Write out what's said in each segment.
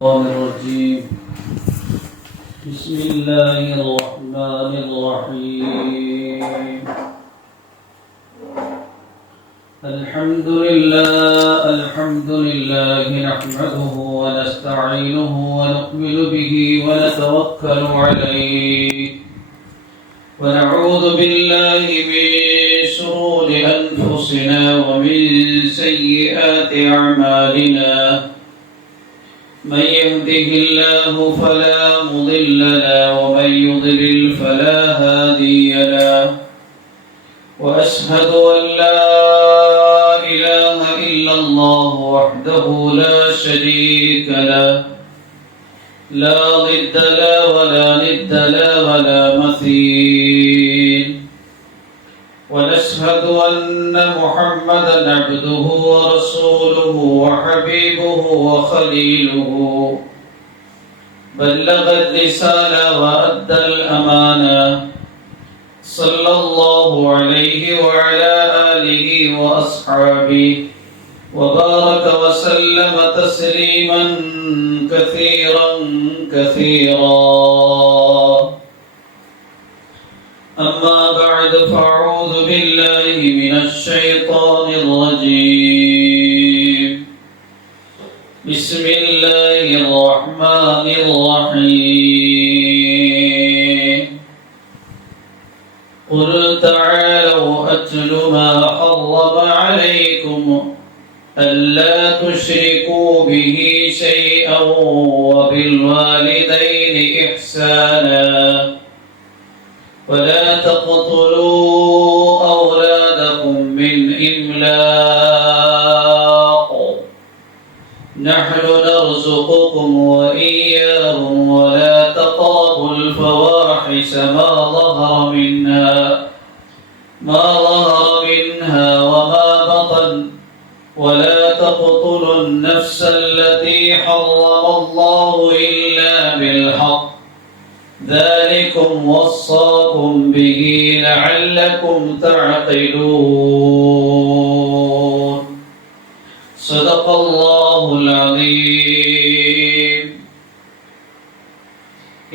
الرجيم. بسم الله الرحمن الرحيم. الحمد لله نحمده ونستعينه ونؤمن به ونتوكل عليه ونعوذ بالله من شرور أنفسنا ومن سيئات أعمالنا. من يهده الله فلا مضل له ومن يضلل فلا هادي له. وأشهد أن لا إله إلا الله وحده لا شريك له لا ضد له ولا ند له ولا مثيل. ونشهد أن محمدا عبده ورسوله وحبيبه وخليله بلغ الرسالة وأدى الأمانة. صلى الله عليه وعلى آله وأصحابه وبارك وسلم تسليما كثيرا كثيرا. أما بعد فأعوذ بالله من الشيطان الرجيم. بسم الله الرحمن الرحيم. قل تعالوا أتل ما حرم عليكم ألا تشركوا به شيئا وبالوالدين إحسانا ولا تقتلوا أولادكم من إملاق نحن نرزقكم وإياهم ولا تقربوا الفواحش ما ظهر منها وما بطن ولا تقتلوا النفس التي حرم الله إلا بالحق ذلكم وصاكم به لعلكم تعقلون. صدق الله العظيم.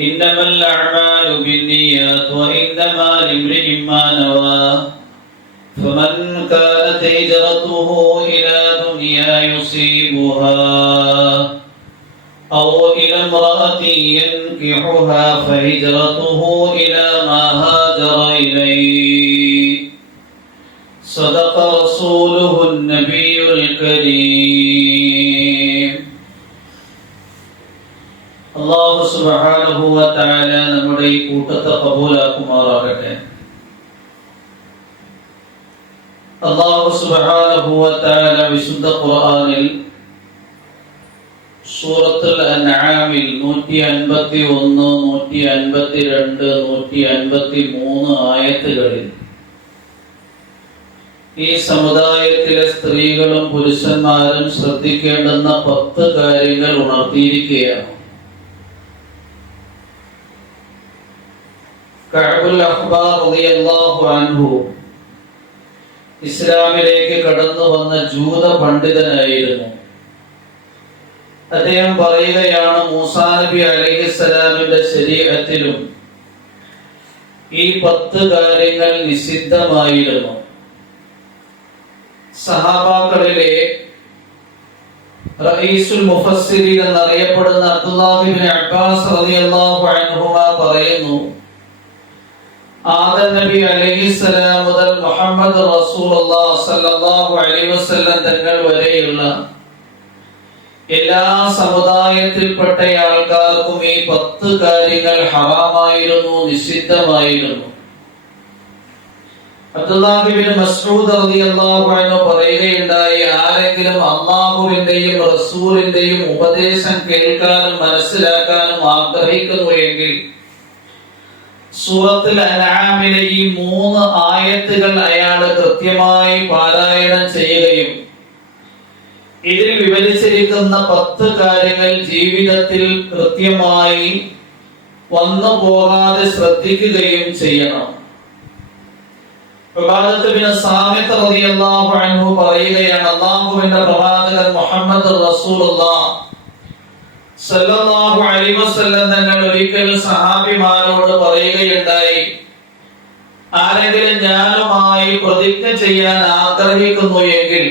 إنما الأعمال بالنيات وإنما لامرئ ما نوى. فمن كانت هجرته إلى دنيا يصيبها أو إلى امرأة ينكحها فهجرته إلى ما هاجر إليه. صدق رسوله النبي الكريم. الله سبحانه وتعالى നമ്മുടെ ഈ കൂട്ടത്തെ കബൂലാക്കുമാറാകട്ടെ. അല്ലാഹു സുബ്ഹാനഹു വതആല വിശുദ്ധ ഖുർആനിൽ സൂറത്തുൽ അൻആമിൽ 151, 152, 153 ആയത്തുകളിൽ ഈ സമുദായത്തിലെ സ്ത്രീകളും പുരുഷന്മാരും ശ്രദ്ധിക്കേണ്ടുന്ന 10 കാര്യങ്ങൾ ഉണർത്തിയിരിക്കുകയാണ്. കഅബുൽ അഹ്ബാർ റളിയല്ലാഹു അൻഹു ഇസ്ലാമിലേക്ക് കടന്നു വന്ന ജൂത പണ്ഡിതനായിരുന്നു. അദ്ദേഹം പറയുകയാണ്, മൂസാ നബി അലൈഹിസ്സലാമിന്റെ ശരീഅത്തിലും ഈ 10 കാര്യങ്ങൾ നിഷിദ്ധമായിരുന്നു. സഹാബാക്കളിലെ റഈസുൽ മുഫസ്സിരീൻ എന്നറിയപ്പെടുന്ന അബ്ദുല്ലാഹ് ഇബ്നു അബ്ബാസ് റളിയല്ലാഹു അൻഹുമ പറയുന്നു, ആദം നബി അലൈഹിസ്സലാം മുതൽ മുഹമ്മദ് റസൂലുള്ളാഹി സ്വല്ലല്ലാഹു അലൈഹി വസല്ലം തങ്ങൾ വരെയുള്ള എല്ലാ സമുദായത്തിൽപ്പെട്ട ആൾക്കാർക്കും ഈ 10 കാര്യങ്ങൾ ഹറാമായിരുന്നു, നിഷിദ്ധമായിരുന്നു. അബ്ദുല്ലാഹ് ഇബ്നു മസ്ഊദ് റളിയല്ലാഹു അൻഹു പറയുകയുണ്ടായി, ആരെങ്കിലും അല്ലാഹുവിന്റെയും റസൂലിന്റെയും ഉപദേശം കേൾക്കാനും മനസ്സിലാക്കാനും ആഗ്രഹിക്കുന്നുവെങ്കിൽ സൂറത്തുൽ അൻആമിലെ ഈ 3 ആയത്തുകൾ അയാൾ കൃത്യമായി പാരായണം ചെയ്യുകയും ഇതിൽ വിവരിച്ചിരിക്കുന്ന 10 കാര്യങ്ങൾ ജീവിതത്തിൽ കൃത്യമായി വന്നു പോകാതെ ശ്രദ്ധിക്കുകയും ചെയ്യണം. ഉബാദത്ത് ബിൻ സാമിത്ത് റളിയല്ലാഹു അൻഹു പറയുകയാണ്, അല്ലാഹുവിന്റെ പ്രവാചകൻ മുഹമ്മദ് റസൂലുള്ളാഹി സല്ലല്ലാഹു അലൈഹി വസല്ലം തങ്ങൾ ഒരിക്കൽ സഹാബിമാരോട് പറയുകയുണ്ടായി, ആരെങ്കിലും ഞാനുമായി പ്രതിജ്ഞ ചെയ്യാൻ ആഗ്രഹിക്കുന്നു എങ്കിൽ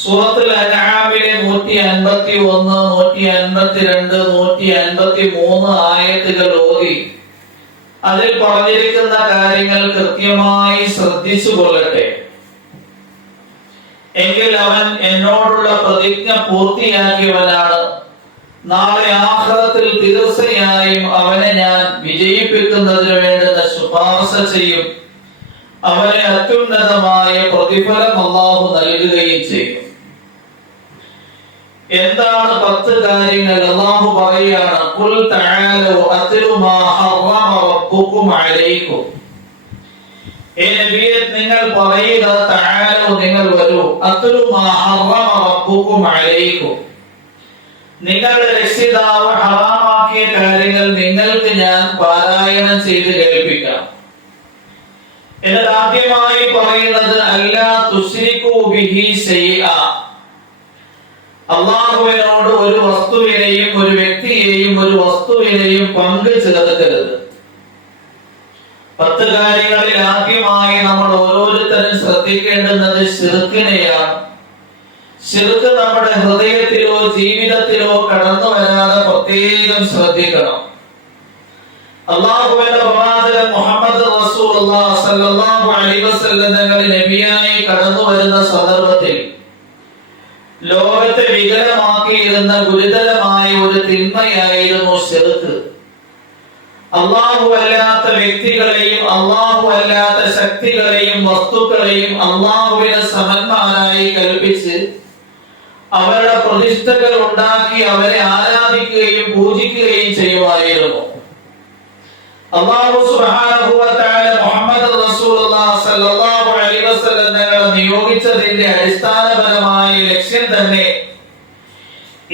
സൂറത്തുൽ അൻആമിലെ 151, 152, 153 ആയത്തുകൾ ഓതി അതിൽ പറഞ്ഞിരിക്കുന്ന കാര്യങ്ങൾ കൃത്യമായി ശ്രദ്ധിച്ചു കൊള്ളട്ടെ. എങ്കിൽ അവൻ എന്നോടുള്ള പ്രതിജ്ഞ പൂർത്തിയാക്കിയവനാണ്. നാളെ ആഖിറത്തിൽ തീർച്ചയായും അവനെ ഞാൻ വിജയിപ്പിക്കുന്നതിന് വേണ്ടുന്ന ശുപാർശ ചെയ്യും. അവന് അത്യുന്നതമായ പ്രതിഫലം അല്ലാഹു നൽകുകയും ചെയ്യും. എന്താണ് 10 കാര്യങ്ങൾ? അല്ലാഹു പറയുകയാണ്, ഖുൽ തആലൂ അത്ലു മാ ഹറമ റബ്ബുകും അലൈക്കും. ഏ നബിയേ, നിങ്ങൾ പറയുക, തആലൂ നിങ്ങൾ വരൂ, അത്ലു മാ ഹറമ റബ്ബുകും അലൈക്കും. നിങ്ങളുടെ രക്ഷിതാവ് ഹറാമാക്കിയ കാര്യങ്ങൾ നിങ്ങൾക്ക് ഞാൻ പാരായണം ചെയ്ത് കേൾപ്പിക്കാം. എന്നിട്ട് ആദ്യമായി പറയുന്നത് അല്ലാ തുശ്രികൂ ബിഹി ശൈആ. അല്ലാഹുവിനോട് ഒരു വസ്തുവിനെയും ഒരു വ്യക്തിയെയും ഒരു വസ്തുവിനെയും പങ്കു ചേർക്കരുത്. 10 കാര്യങ്ങളിൽ ആദ്യമായി നമ്മൾ ഓരോരുത്തരും ശ്രദ്ധിക്കേണ്ടുന്നത് ശിർക്കിനെയാണ്. ശിർക്ക് നമ്മുടെ ഹൃദയത്തിലോ ജീവിതത്തിലോ കടന്നു വരാതെ പ്രത്യേകം ശ്രദ്ധിക്കണം. അല്ലാഹുവിന്റെ പ്രവാചകൻ മുഹമ്മദ് റസൂലുള്ളാഹി സ്വല്ലല്ലാഹു അലൈഹി വസല്ലം തങ്ങൾ നബിയായി കടന്നു വരുന്ന സന്ദർഭത്തിൽ ലോകത്തെ വികലമാക്കിയിരുന്ന ഗുരുതരമായ ഒരു തിന്മയായിരുന്നു ശിർക്ക്. അല്ലാഹു അല്ലാത്ത വ്യക്തികളെയും അല്ലാഹു അല്ലാത്ത ശക്തികളെയും വസ്തുക്കളെയും അല്ലാഹുവിനെ സമന്മാരായി കൽപ്പിച്ച് അവരുടെ പ്രതിഷ്ഠകൾ ഉണ്ടാക്കി അവരെ ആരാധിക്കുകയും പൂജിക്കുകയും ചെയ്യുമായിരുന്നു. അല്ലാഹു സുബ്ഹാനഹു വ തആല മുഹമ്മദ് റസൂലുള്ളാഹി സ്വല്ലല്ലാഹു അലൈഹി വസല്ലം തങ്ങളെ നിയോഗിച്ചതിന്റെ അടിസ്ഥാനപരമായ ലക്ഷ്യം തന്നെ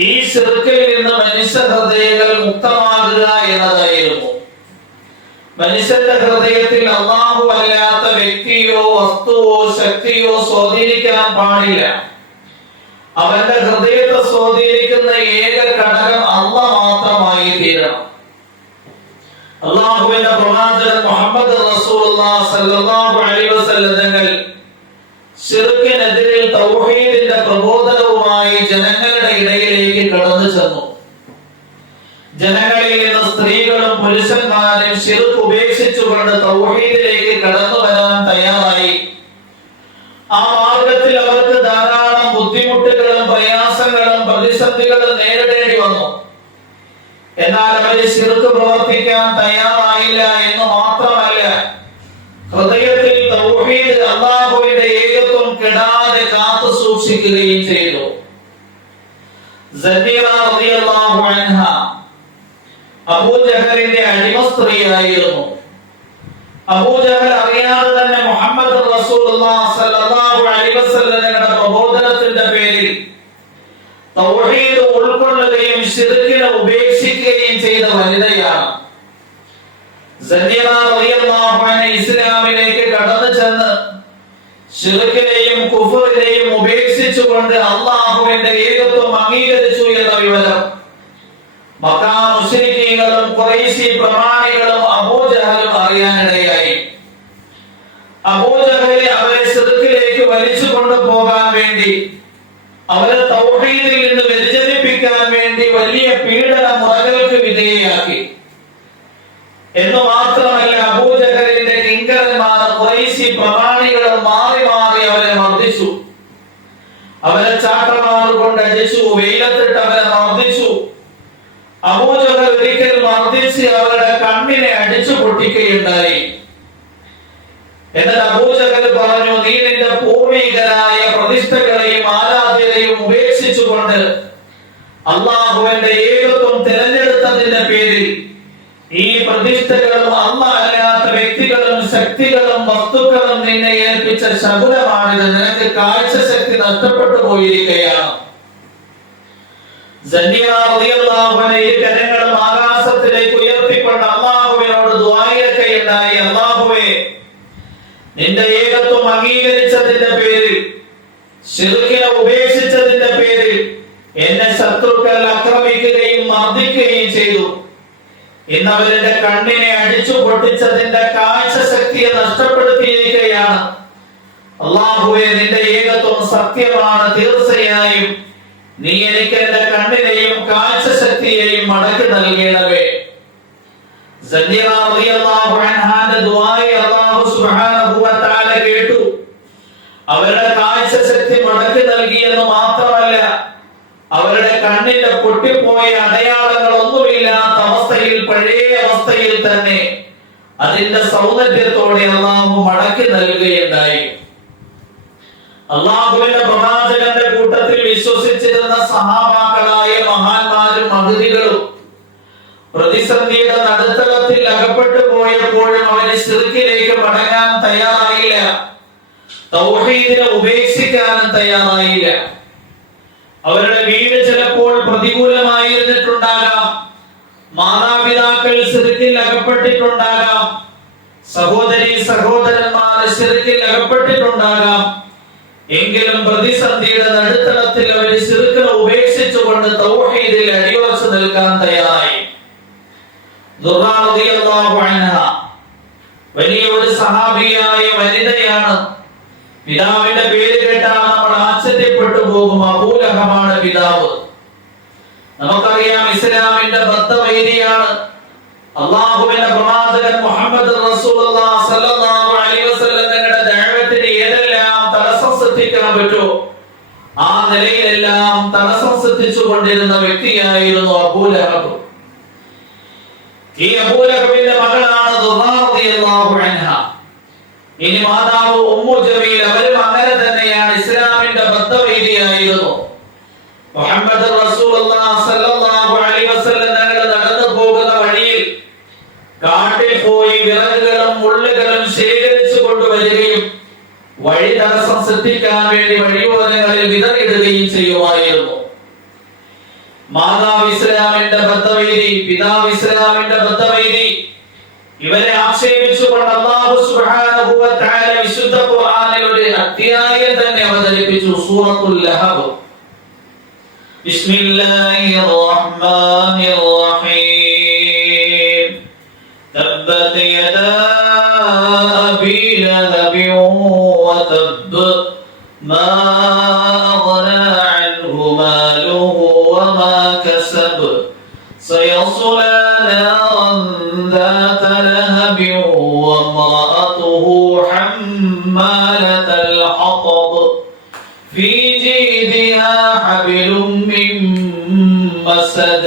ഈ ശിർക്കിൽ നിന്ന് മനുഷ്യ ഹൃദയങ്ങൾ മുക്തമാകുക എന്നതായിരുന്നു. മനുഷ്യന്റെ ഹൃദയത്തിൽ അല്ലാഹു അല്ലാത്ത വ്യക്തിയോ വസ്തുവോ ശക്തിയോ സ്വാധീനിക്കാൻ പാടില്ല. അവന്റെ ഹൃദയത്തെ സ്വാധീനിക്കുന്ന ഏക ഘടകം അല്ലാഹ് മാത്രമായി തീരണം. അല്ലാഹുവിന്റെ പ്രവാചകൻ മുഹമ്മദ് റസൂലുള്ളാഹി സ്വല്ലല്ലാഹു അലൈഹി വസല്ലം തങ്ങൾ ശിർക്കിനെതിരെ തൗഹീദിന്റെ പ്രബോധനവുമായി ജനങ്ങളുടെ ഇടയിലേക്ക് കടന്നു ചെന്നു. ജനങ്ങളിൽ നിന്ന് സ്ത്രീകളും പുരുഷന്മാരും ശിർക്ക് ഉപേക്ഷിച്ചുകൊണ്ട് തൗഹീദിലേക്ക് കടന്നു വരാൻ തയ്യാറായി. ആ മാർഗത്തിൽ അവർക്ക് ധാരാളം ബുദ്ധിമുട്ടുകളും പ്രയാസങ്ങളും പ്രതിസന്ധികളും നേരിടേണ്ടി വന്നു. എന്നാൽ അവർ ശിർക്ക് പ്രവർത്തിക്കാൻ തയ്യാറായില്ല എന്ന് മാത്രമല്ല, ഹൃദയത്തിൽ തൗഹീദ് അല്ലാഹുവിന്റെ ഏകത്വം കെടാതെ കാത്തു സൂക്ഷിക്കുകയും ചെയ്തു. സന്നിയ റളിയല്ലാഹു അൻഹ അബൂജഹലിന്റെ അടിമ സ്ത്രീയായിരുന്നു. അബൂജഹൽ അറിയാതെ തന്നെ മുഹമ്മദ് റസൂലുള്ളാഹി സ്വല്ലല്ലാഹു അലൈഹി വസല്ലമയുടെ പ്രബോധനത്തിന്റെ പേരിൽ തൗഹീദ് ഉൾക്കൊള്ളുകയും ശിർക്കിനെ ഉപേക്ഷിക്കുകയും ചെയ്ത വനിതയാണ്. സന്നിയ റളിയല്ലാഹു അൻഹ ഇസ്ലാമിലേക്ക് കടന്നു ചെന്ന് ശിർക്കിനെയും കുഫറിനെയും ഉപേക്ഷിച്ചുകൊണ്ട് അല്ലാഹുവിന്റെ ഏകത്വം അംഗീകരിച്ചു എന്ന വിവരം മക്കാ മുശ്രിക്കീങ്ങളും ഖുറൈശി പ്രമാണികളും അബൂജഹലും അറിയാനിടയായി. അബൂജഹൽ അവരെ ശിർക്കിലേക്ക് വലിച്ചു കൊണ്ടുപോകാൻ വേണ്ടി, അവരെ തൗഹീദിൽ നിന്ന് വ്യതിചലിപ്പിക്കാൻ വേണ്ടി വലിയ പീഡന മുറകൾക്ക് വിധേയയാക്കി. എന്ന് മാത്രമല്ല, അബൂജഹലിന്റെ കിങ്കരന്മാർ ഖുറൈശി പ്രമാണികളും മാറി മാറി അവരെ മർദ്ദിച്ചു. അവരെ ചാട്ടമാർ കൊണ്ട് അടിച്ചു, വെയിലത്തിട്ട് അവരെ മർദ്ദിച്ചു. അബൂജഹൽ ഒരിക്കൽ മർദ്ദിച്ച് അവരുടെ കണ്ണിനെ അടിച്ചു പൊട്ടിക്കുകയുണ്ടായി. എന്നാൽ അബൂജഹൽ പറഞ്ഞു, നീ നിന്റെ പൂർവികരായ പ്രതിഷ്ഠകളെയും ആരാധ്യതയും ഉപേക്ഷിച്ചുകൊണ്ട് അല്ലാഹുവിന്റെ ഏകത്വം തിരഞ്ഞെടുത്തതിന്റെ പേരിൽ ഈ പ്രതിഷ്ഠകളും അല്ലാഹ് അല്ലാത്ത വ്യക്തികളും ശക്തികളും വസ്തുക്കളും നിന്നെ ഏൽപ്പിച്ച ശകുനമാണിത്. നിനക്ക് കാഴ്ചശക്തി നഷ്ടപ്പെട്ടു പോയിരിക്കുകയാണ്. സന്നിയ റളിയല്ലാഹു അൻഹ ഈ കരങ്ങളും ആകാശത്തിലേക്ക് ഉയർത്തിക്കൊണ്ട് അല്ലാഹുവിനോട് ദുആയിരക്കുകയുണ്ടായി. അല്ലാഹുവേ, നിന്റെ ഏകത്വം അംഗീകരിച്ചതിന്റെ പേരിൽ, ശിർക്കിനെ ഉപേക്ഷിച്ചതിന്റെ പേരിൽ എന്നെ ശത്രുക്കൾ ആക്രമിക്കുകയും ചോദിക്കുകയും ചെയ്തു. ഇന്ന് അവരുടെ കണ്ണിനെ അടിച്ചു പൊട്ടിച്ചതിന്റെ കാഴ്ച ശക്തിയെ നഷ്ടപ്പെടുത്തിയിരിക്കുകയാണ്. അല്ലാഹുവേ, നിന്റെ ഏകത്വം സത്യമാണ്, തീർച്ചയായും നീ എനിക്ക് എന്റെ കണ്ണിനെയും കാഴ്ച ശക്തിയെയും മടക്കി നൽകണമേ. സന്ധ്യ റളിയല്ലാഹു അൻഹാന്റെ ദുആയെ അല്ലാഹു സുബ്ഹാനഹു വ തആല കേട്ടു. അവരുടെ കാഴ്ച ശക്തി മടക്കി നൽകിയെന്ന് മാത്രമല്ല, അവരുടെ കണ്ണിന്റെ പൊട്ടിപ്പോയ അടയാളങ്ങളൊന്നുമില്ലാത്ത അവസ്ഥയിൽ, പഴയ അവസ്ഥയിൽ തന്നെ അതിന്റെ സൗന്ദര്യത്തോടെ അല്ലാഹു മടക്കി നൽകുകയുണ്ടായി. അല്ലാഹുവിന്റെ പ്രവാചകന്റെ കൂട്ടത്തിൽ വിശ്വസിച്ചിരുന്ന സഹാബാക്കളായ മഹാന്മാരും മഹദികളും പ്രതിസന്ധിയുടെ നടുത്തളത്തിൽ അകപ്പെട്ടു പോയപ്പോഴും അവര് ശിർക്കിലേക്ക് മടങ്ങാൻ തയ്യാറായില്ല, തൗഹീദിനെ ഉപേക്ഷിക്കാനും തയ്യാറായില്ല. അവരുടെ വീട് ചിലപ്പോൾ പ്രതികൂലമായിരുന്നിട്ടുണ്ടാകാം, മാതാപിതാക്കൾ ശിർക്കിൽ അകപ്പെട്ടിട്ടുണ്ടാകാം, സഹോദരി സഹോദരന്മാർ ശിർക്കിൽ അകപ്പെട്ടിട്ടുണ്ടാകാം. എങ്കിലും പ്രതിസന്ധിയുടെ നടുത്തളത്തിൽ അവർ ശിർക്കിനെ ഉപേക്ഷിച്ചുകൊണ്ട് തൗഹീദിൽ അടിയുറച്ചു നിൽക്കാൻ തയ്യാറായി. ദുർഗ റളിയല്ലാഹു അൻഹ വലിയ ഒരു സഹാബിയായ വനിതയാണ്. പിതാവിന്റെ പേര് കേട്ടാൽ നമ്മൾ ആശ്ചര്യപ്പെട്ടു പോകും. അബൂ ലഹബാണ് പിതാവ്. നമുക്കറിയാം, ഇസ്ലാമിന്റെ ബദ്ധവൈരിയാണ്. അല്ലാഹുവിന്റെ പ്രവാചകൻ മുഹമ്മദ് റസൂലുള്ളാഹി സ്വല്ലല്ലാഹു അലൈഹി വസല്ലം തങ്ങളുടെ ദഅവത്തിന് ഏതെല്ലാം തടസ്സം സൃഷ്ടിക്കാൻ പറ്റുമോ ആ നിലയിലെല്ലാം തടസ്സം സൃഷ്ടിച്ചു കൊണ്ടിരുന്ന വ്യക്തിയായിരുന്നു അബൂ ലഹബ്. ഈ അബൂ ലഹബിന്റെ മകളാണ് ദുർഗ റളിയല്ലാഹു അൻഹ. ഇനി മാതാവ് ഉമ്മു ജമീൽ, അവരും അങ്ങനെ തന്നെയാണ്, ഇസ്ലാമിന്റെ ബദ്ധവൈരിയായിരുന്നു. മുഹമ്മദ് റസൂലുള്ളാഹി സ്വല്ലല്ലാഹു അലൈഹി വസല്ലം തങ്ങൾ നടന്നു പോകുന്ന വഴിയിൽ കാട്ടിൽ പോയി വിറകുകളും മുള്ളുകളും ശേഖരിച്ചു കൊണ്ടുവരികയും വഴി തടസ്സം സൃഷ്ടിക്കാൻ വേണ്ടി വഴിയോരങ്ങളിൽ വിതറിയിടുകയും ചെയ്യുമായിരുന്നു. മാതാവ് ഇസ്ലാമിന്റെ ബദ്ധവൈരി, പിതാവ് ഇസ്ലാമിന്റെ ബദ്ധവൈരി, ഇവരെ ആക്ഷേപിച്ചുകൊണ്ട് അല്ലാഹു സുബ്ഹാനഹു വ തആല വിശുദ്ധ ഖുർആനിൽ ഒരു അധ്യായം തന്നെ അവതരിപ്പിച്ചു, സൂറത്തുൽ ലഹബ്. ബിസ്മില്ലാഹിർ റഹ്മാനിർ റഹീം. തബ്ബത് യദാ അബീ ലഹബിൻ വ തബ്ബ മാ അഗ്നാ അൻഹു മാലുഹു വ മാ കസബ സയസ്ലാ നാറൻ ذات لهب وامرأته حمالة الحطب في جيدها حبل من مسد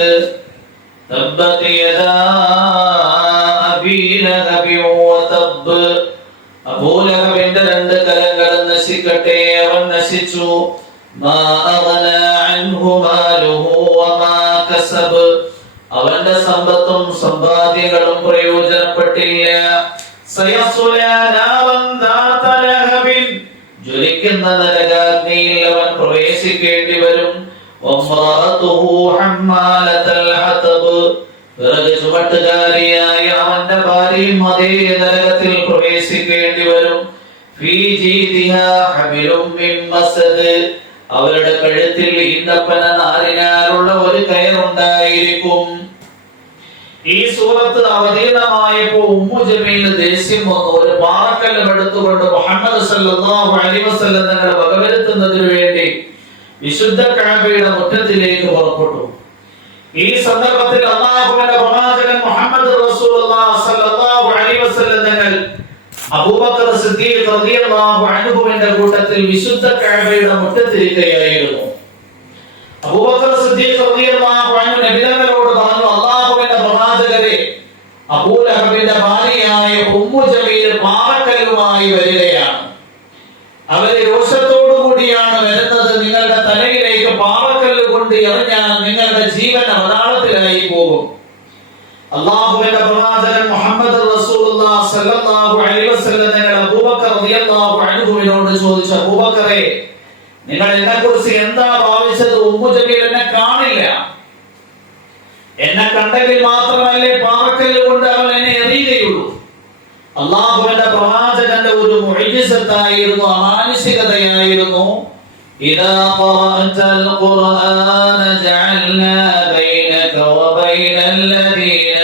تبت يدا أبي لهب وتب. അബൂ ലഹബിന്റെ രണ്ട് കരങ്ങളും നശിക്കട്ടെ, അവൻ നശിച്ചു. മാ അഗ്നാ അൻഹു മാലുഹു വമാ കസബ, അവന്റെ സമ്പത്തും സമ്പാദ്യങ്ങളും പ്രയോജനപ്പെട്ടില്ല. സയസ്ലാ നാറൻ ذات لهب, ജ്വലിക്കുന്ന നരകാഗ്നിയിൽ അവൻ പ്രവേശിക്കേണ്ടി വരും. വംറഅതുഹു ഹമ്മാലത്തൽ ഹതബ്, വിറക് ചുമട്ടുകാരിയായ അവന്റെ ഭാര്യയും അതേ നരകത്തിൽ പ്രവേശിക്കേണ്ടി വരും. ഫീ ജീദിഹാ ഹബിലും മിൻ മസദ്, അവരുടെ കഴുത്തിൽ ഈന്തപ്പന നാരിനാലുള്ള ഒരു കയറുണ്ടായിരിക്കും. ഈ സൂറത്ത് അവതീർണമായപ്പോൾ ഉമ്മു ജമീലിന് ദേഷ്യം വന്നു. ഒരു പാറക്കല്ലും എടുത്തുകൊണ്ട് മുഹമ്മദ് സല്ലല്ലാഹു അലൈഹി വസല്ലം തങ്ങളെ വകവരുത്തുന്നതിനു വേണ്ടി വിശുദ്ധ കഅബയുടെ മുറ്റത്തിലേക്ക് പുറപ്പെട്ടു. ഈ സന്ദർഭത്തിൽ അല്ലാഹുവിന്റെ പ്രവാചകൻ മുഹമ്മദ് റസൂലുള്ളാഹി സ്വല്ലല്ലാഹു അലൈഹി വസല്ലം തങ്ങൾ അബൂബക്കർ സിദ്ദീഖ് റളിയല്ലാഹു അൻഹുവിന്റെ കൂട്ടത്തിൽ വിശുദ്ധ കഅബയുടെ മുറ്റത്തിരിക്കുകയായിരുന്നു. അബൂബക്കർ സിദ്ദീഖ് റളിയല്ലാഹു അൻഹു നബി തങ്ങളോട് പറഞ്ഞു, അല്ലാഹുവിന്റെ പ്രവാചകരെ, അബൂ ലഹബിന്റെ ഭാര്യയായ ഉമ്മു ജമീൽ പാറക്കല്ലുമായി വരികയാണ്. അവര് രോഷത്തോടു കൂടിയാണ് വരുന്നത്. നിങ്ങളുടെ തലയിലേക്ക് പാറക്കല്ല് കൊണ്ട് എറിഞ്ഞാൽ നിങ്ങളുടെ ജീവൻ അവതാളത്തിലായി പോകും. അല്ലാഹുവിന്റെ പ്രവാചകൻ മുഹമ്മദ് റസൂലുള്ളാഹി സ്വല്ലല്ലാഹു അലൈഹി വസല്ലം തങ്ങൾ അബൂബക്കർ റളിയല്ലാഹു അൻഹുവിനോട് ചോദിച്ചു, അബൂബക്കറെ, നിങ്ങൾ എന്നെ കുറിച്ച് എന്താ ഭാവിച്ചത്? ഉമ്മു ജമീൽ എന്നെ കാണില്ല, എന്നെ കണ്ടെങ്കിൽ മാത്രമല്ലേ പാറക്കല്ല് കൊണ്ട് അവൻ എന്നെ എറിയുകയുള്ളൂ. അല്ലാഹുവിന്റെ പ്രവാചകന്റെ ഒരു മുഅ്ജിസത്തായിരുന്നു, അമാനുഷികതയായിരുന്നു. ഇദാ ഖറഅതൽ ഖുർആന ജഅൽനാ ബൈനക വബൈന وبين الذين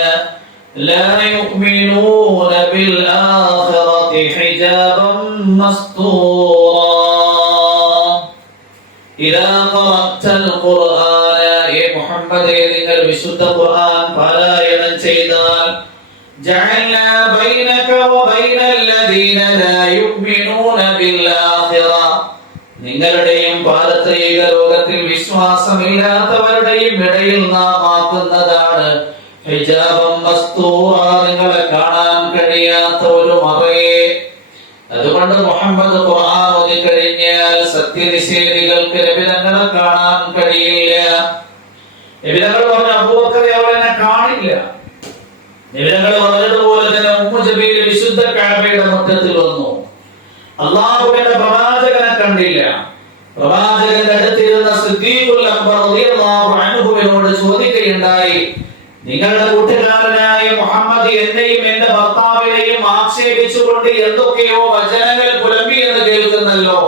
لا يؤمنون بالآخرة حجابا مستورا إذا قرأت القرآن يا محمد നിങ്ങൾ വിശുദ്ധ ഖുർആൻ പാരായണം ചെയ്താൽ جعلنا بينك وبين الذين لا يؤمنون بالآخرة നിങ്ങളുടെയും പാരത്രിക ലോകത്തിൽ വിശ്വാസമില്ലാത്തവരുടെയും ഇടയിൽ നാം ആക്കുന്നതാണ് ഹിജാബം മസ്തൂറ, നിങ്ങളെ കാണാൻ കഴിയാത്ത ഒരു മറയെ. അതുകൊണ്ട് മുഹമ്മദ് ഖുർആൻ ഓതി കഴിഞ്ഞാൽ സത്യനിഷേധികൾക്ക് നബി തങ്ങളെ കാണാൻ കഴിയില്ല. നബി തങ്ങൾ പറഞ്ഞ അബൂബക്കർ അവളെന്നെ കാണില്ല. നബി തങ്ങൾ പറഞ്ഞതുപോലെ തന്നെ ഉമ്മു ജബീൽ വിശുദ്ധ കഅബയുടെ മുറ്റത്തിൽ വന്നു. അല്ലാഹുവിന്റെ പ്രവാചകനെ കണ്ടില്ല. പ്രവാചകന്റെ അടുത്തിരുന്ന സിദ്ദീഖുൽ അക്ബർ റളിയല്ലാഹു അൻഹുവിനോട് ചോദിക്കുകയുണ്ടായി, നിങ്ങളുടെ കൂട്ടുകാരനായ മുഹമ്മദ് എന്നെയും എന്റെ ഭർത്താവിനെയും ആക്ഷേപിച്ചുകൊണ്ട് എന്തൊക്കെയോ വചനങ്ങൾ പുലമ്പി എന്ന് കേൾക്കുന്നല്ലോ.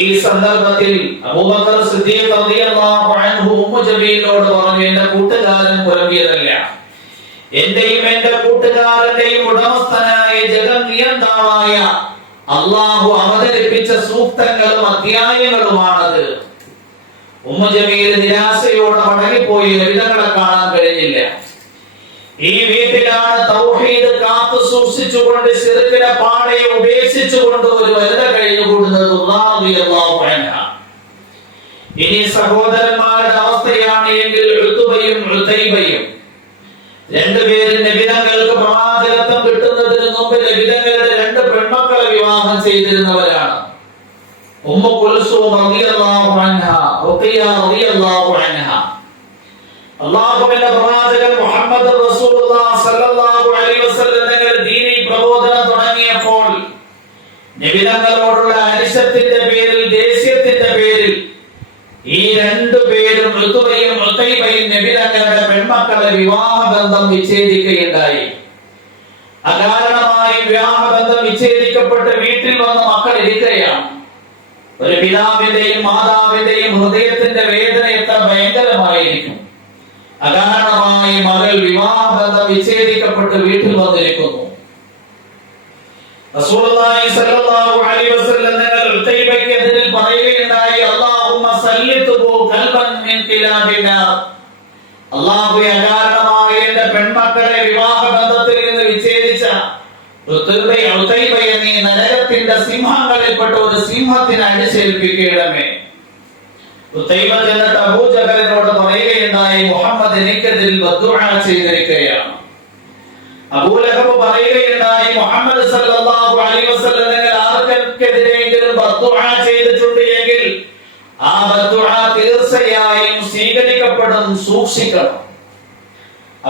ഈ സന്ദർഭത്തിൽ അബൂബക്കർ സിദ്ദീഖ് റളിയല്ലാഹു അൻഹു ഉമ്മു ജബീലിനോട് പറഞ്ഞു, എന്റെ കൂട്ടുകാരൻ പുലമ്പിയതല്ല, എന്റെയും എന്റെ കൂട്ടുകാരന്റെയും ഉടമസ്ഥനായ ജഗന്നിയന്താവായ അല്ലാഹു അവതരിപ്പിച്ച സൂക്തങ്ങളും അധ്യായങ്ങളുമാണത്. ഉമ്മു ജമീൽ നിരാശയോടെ മടങ്ങിപ്പോയി. നബിതങ്ങളെ കാണാൻ കഴിഞ്ഞില്ല. ഈ വീട്ടിലാണ് തൗഹീദ് കാത്തു സൂക്ഷിച്ചുകൊണ്ട് ശിർക്കിനെ പാടെ ഉപേക്ഷിച്ചുകൊണ്ട് ഒരു വനിത കഴിഞ്ഞുകൂടുന്നത്. റളിയല്ലാഹു അൻഹ. ഇനി സഹോദരന്മാരുടെ അവസ്ഥയാണ് എങ്കിൽ ഉത്ബയും ഉതൈബയും രണ്ടുപേരും നബിതങ്ങൾക്ക് പ്രവാചകത്വം കിട്ടുന്നതിന് മുമ്പ് നബിതങ്ങളുടെ രണ്ട് പെൺമക്കളെ വിവാഹം ചെയ്തിരുന്നവരാണ്. ഉമ്മു കുൽസൂം റളിയല്ലാഹു അൻഹ, റുഖിയ റളിയല്ലാഹു അൻഹ. അല്ലാഹുവിന്റെ പ്രവാചകൻ മുഹമ്മദ് റസൂലുള്ളാഹി സ്വല്ലല്ലാഹു അലൈഹി വസല്ലം തങ്ങൾ ദീനി പ്രബോധനം തുടങ്ങിയപ്പോൾ നബിതങ്ങളോടുള്ള അരിശത്തിന്റെ പേരിൽ, ദേഷ്യത്തിന്റെ പേരിൽ ഈ രണ്ടുപേരും ഋതുവയും ഉതൈബയും നബിതങ്ങളുടെ പെൺമക്കളെ വിവാഹബന്ധം വിച്ഛേദിക്കുകയുണ്ടായി. അകാരണമായി വിവാഹബന്ധം വിച്ഛേദിക്കപ്പെട്ട് വീട്ടിൽ വന്ന് മക്കൾ ഇരിക്കുകയാണ്. ഒരു പിതാവിന്റെയും മാതാവിന്റെയും ഹൃദയത്തിന്റെ വേദന എത്ര ഭയങ്കരമായിരിക്കും. അകാരണമായി മകൾ വിവാഹബന്ധം വിച്ഛേദിക്കപ്പെട്ട് വീട്ടിൽ വന്നിരിക്കുന്നു. റസൂലുള്ളാഹി സ്വല്ലല്ലാഹു അലൈഹി വസല്ലം തങ്ങൾ ഉതൈബയ്ക്കെതിരിൽ പറയുകയുണ്ടായി, അല്ലാഹുമ്മ സല്ലിതുഹു ഖൽബൻ മിൻ ഖിലാബിനാർ. അല്ലാഹുവേ, അകാരണമായി എന്റെ പെൺമക്കളെ വിവാഹബന്ധത്തിൽ നിന്ന് വിച്ഛേദിച്ച ഉതൈബയെ നീ നരകത്തിന്റെ സിംഹങ്ങളിൽപ്പെട്ട ഒരു സിംഹത്തിന് അടിച്ചേൽപ്പിക്കണമേ. ഉതൈബ ചെന്നിട്ട് അബൂജഹലിനോട് പറയുകയുണ്ടായി, മുഹമ്മദ് എനിക്കെതിരിൽ ബദ്ദുആ ചെയ്തിരിക്കുകയാണ്. അബൂലഹബ് പറയുകയുണ്ടായി, മുഹമ്മദ് സല്ലല്ലാഹു അലൈഹി വസല്ലം തങ്ങൾ ആർക്കെതിരെയെങ്കിലും ബദ്ദുആ ചെയ്തിട്ടുണ്ട് എങ്കിൽ ആ ബദ്ദുആ തീർച്ചയായും സ്വീകരിക്കപ്പെടും, സൂക്ഷിക്കണം.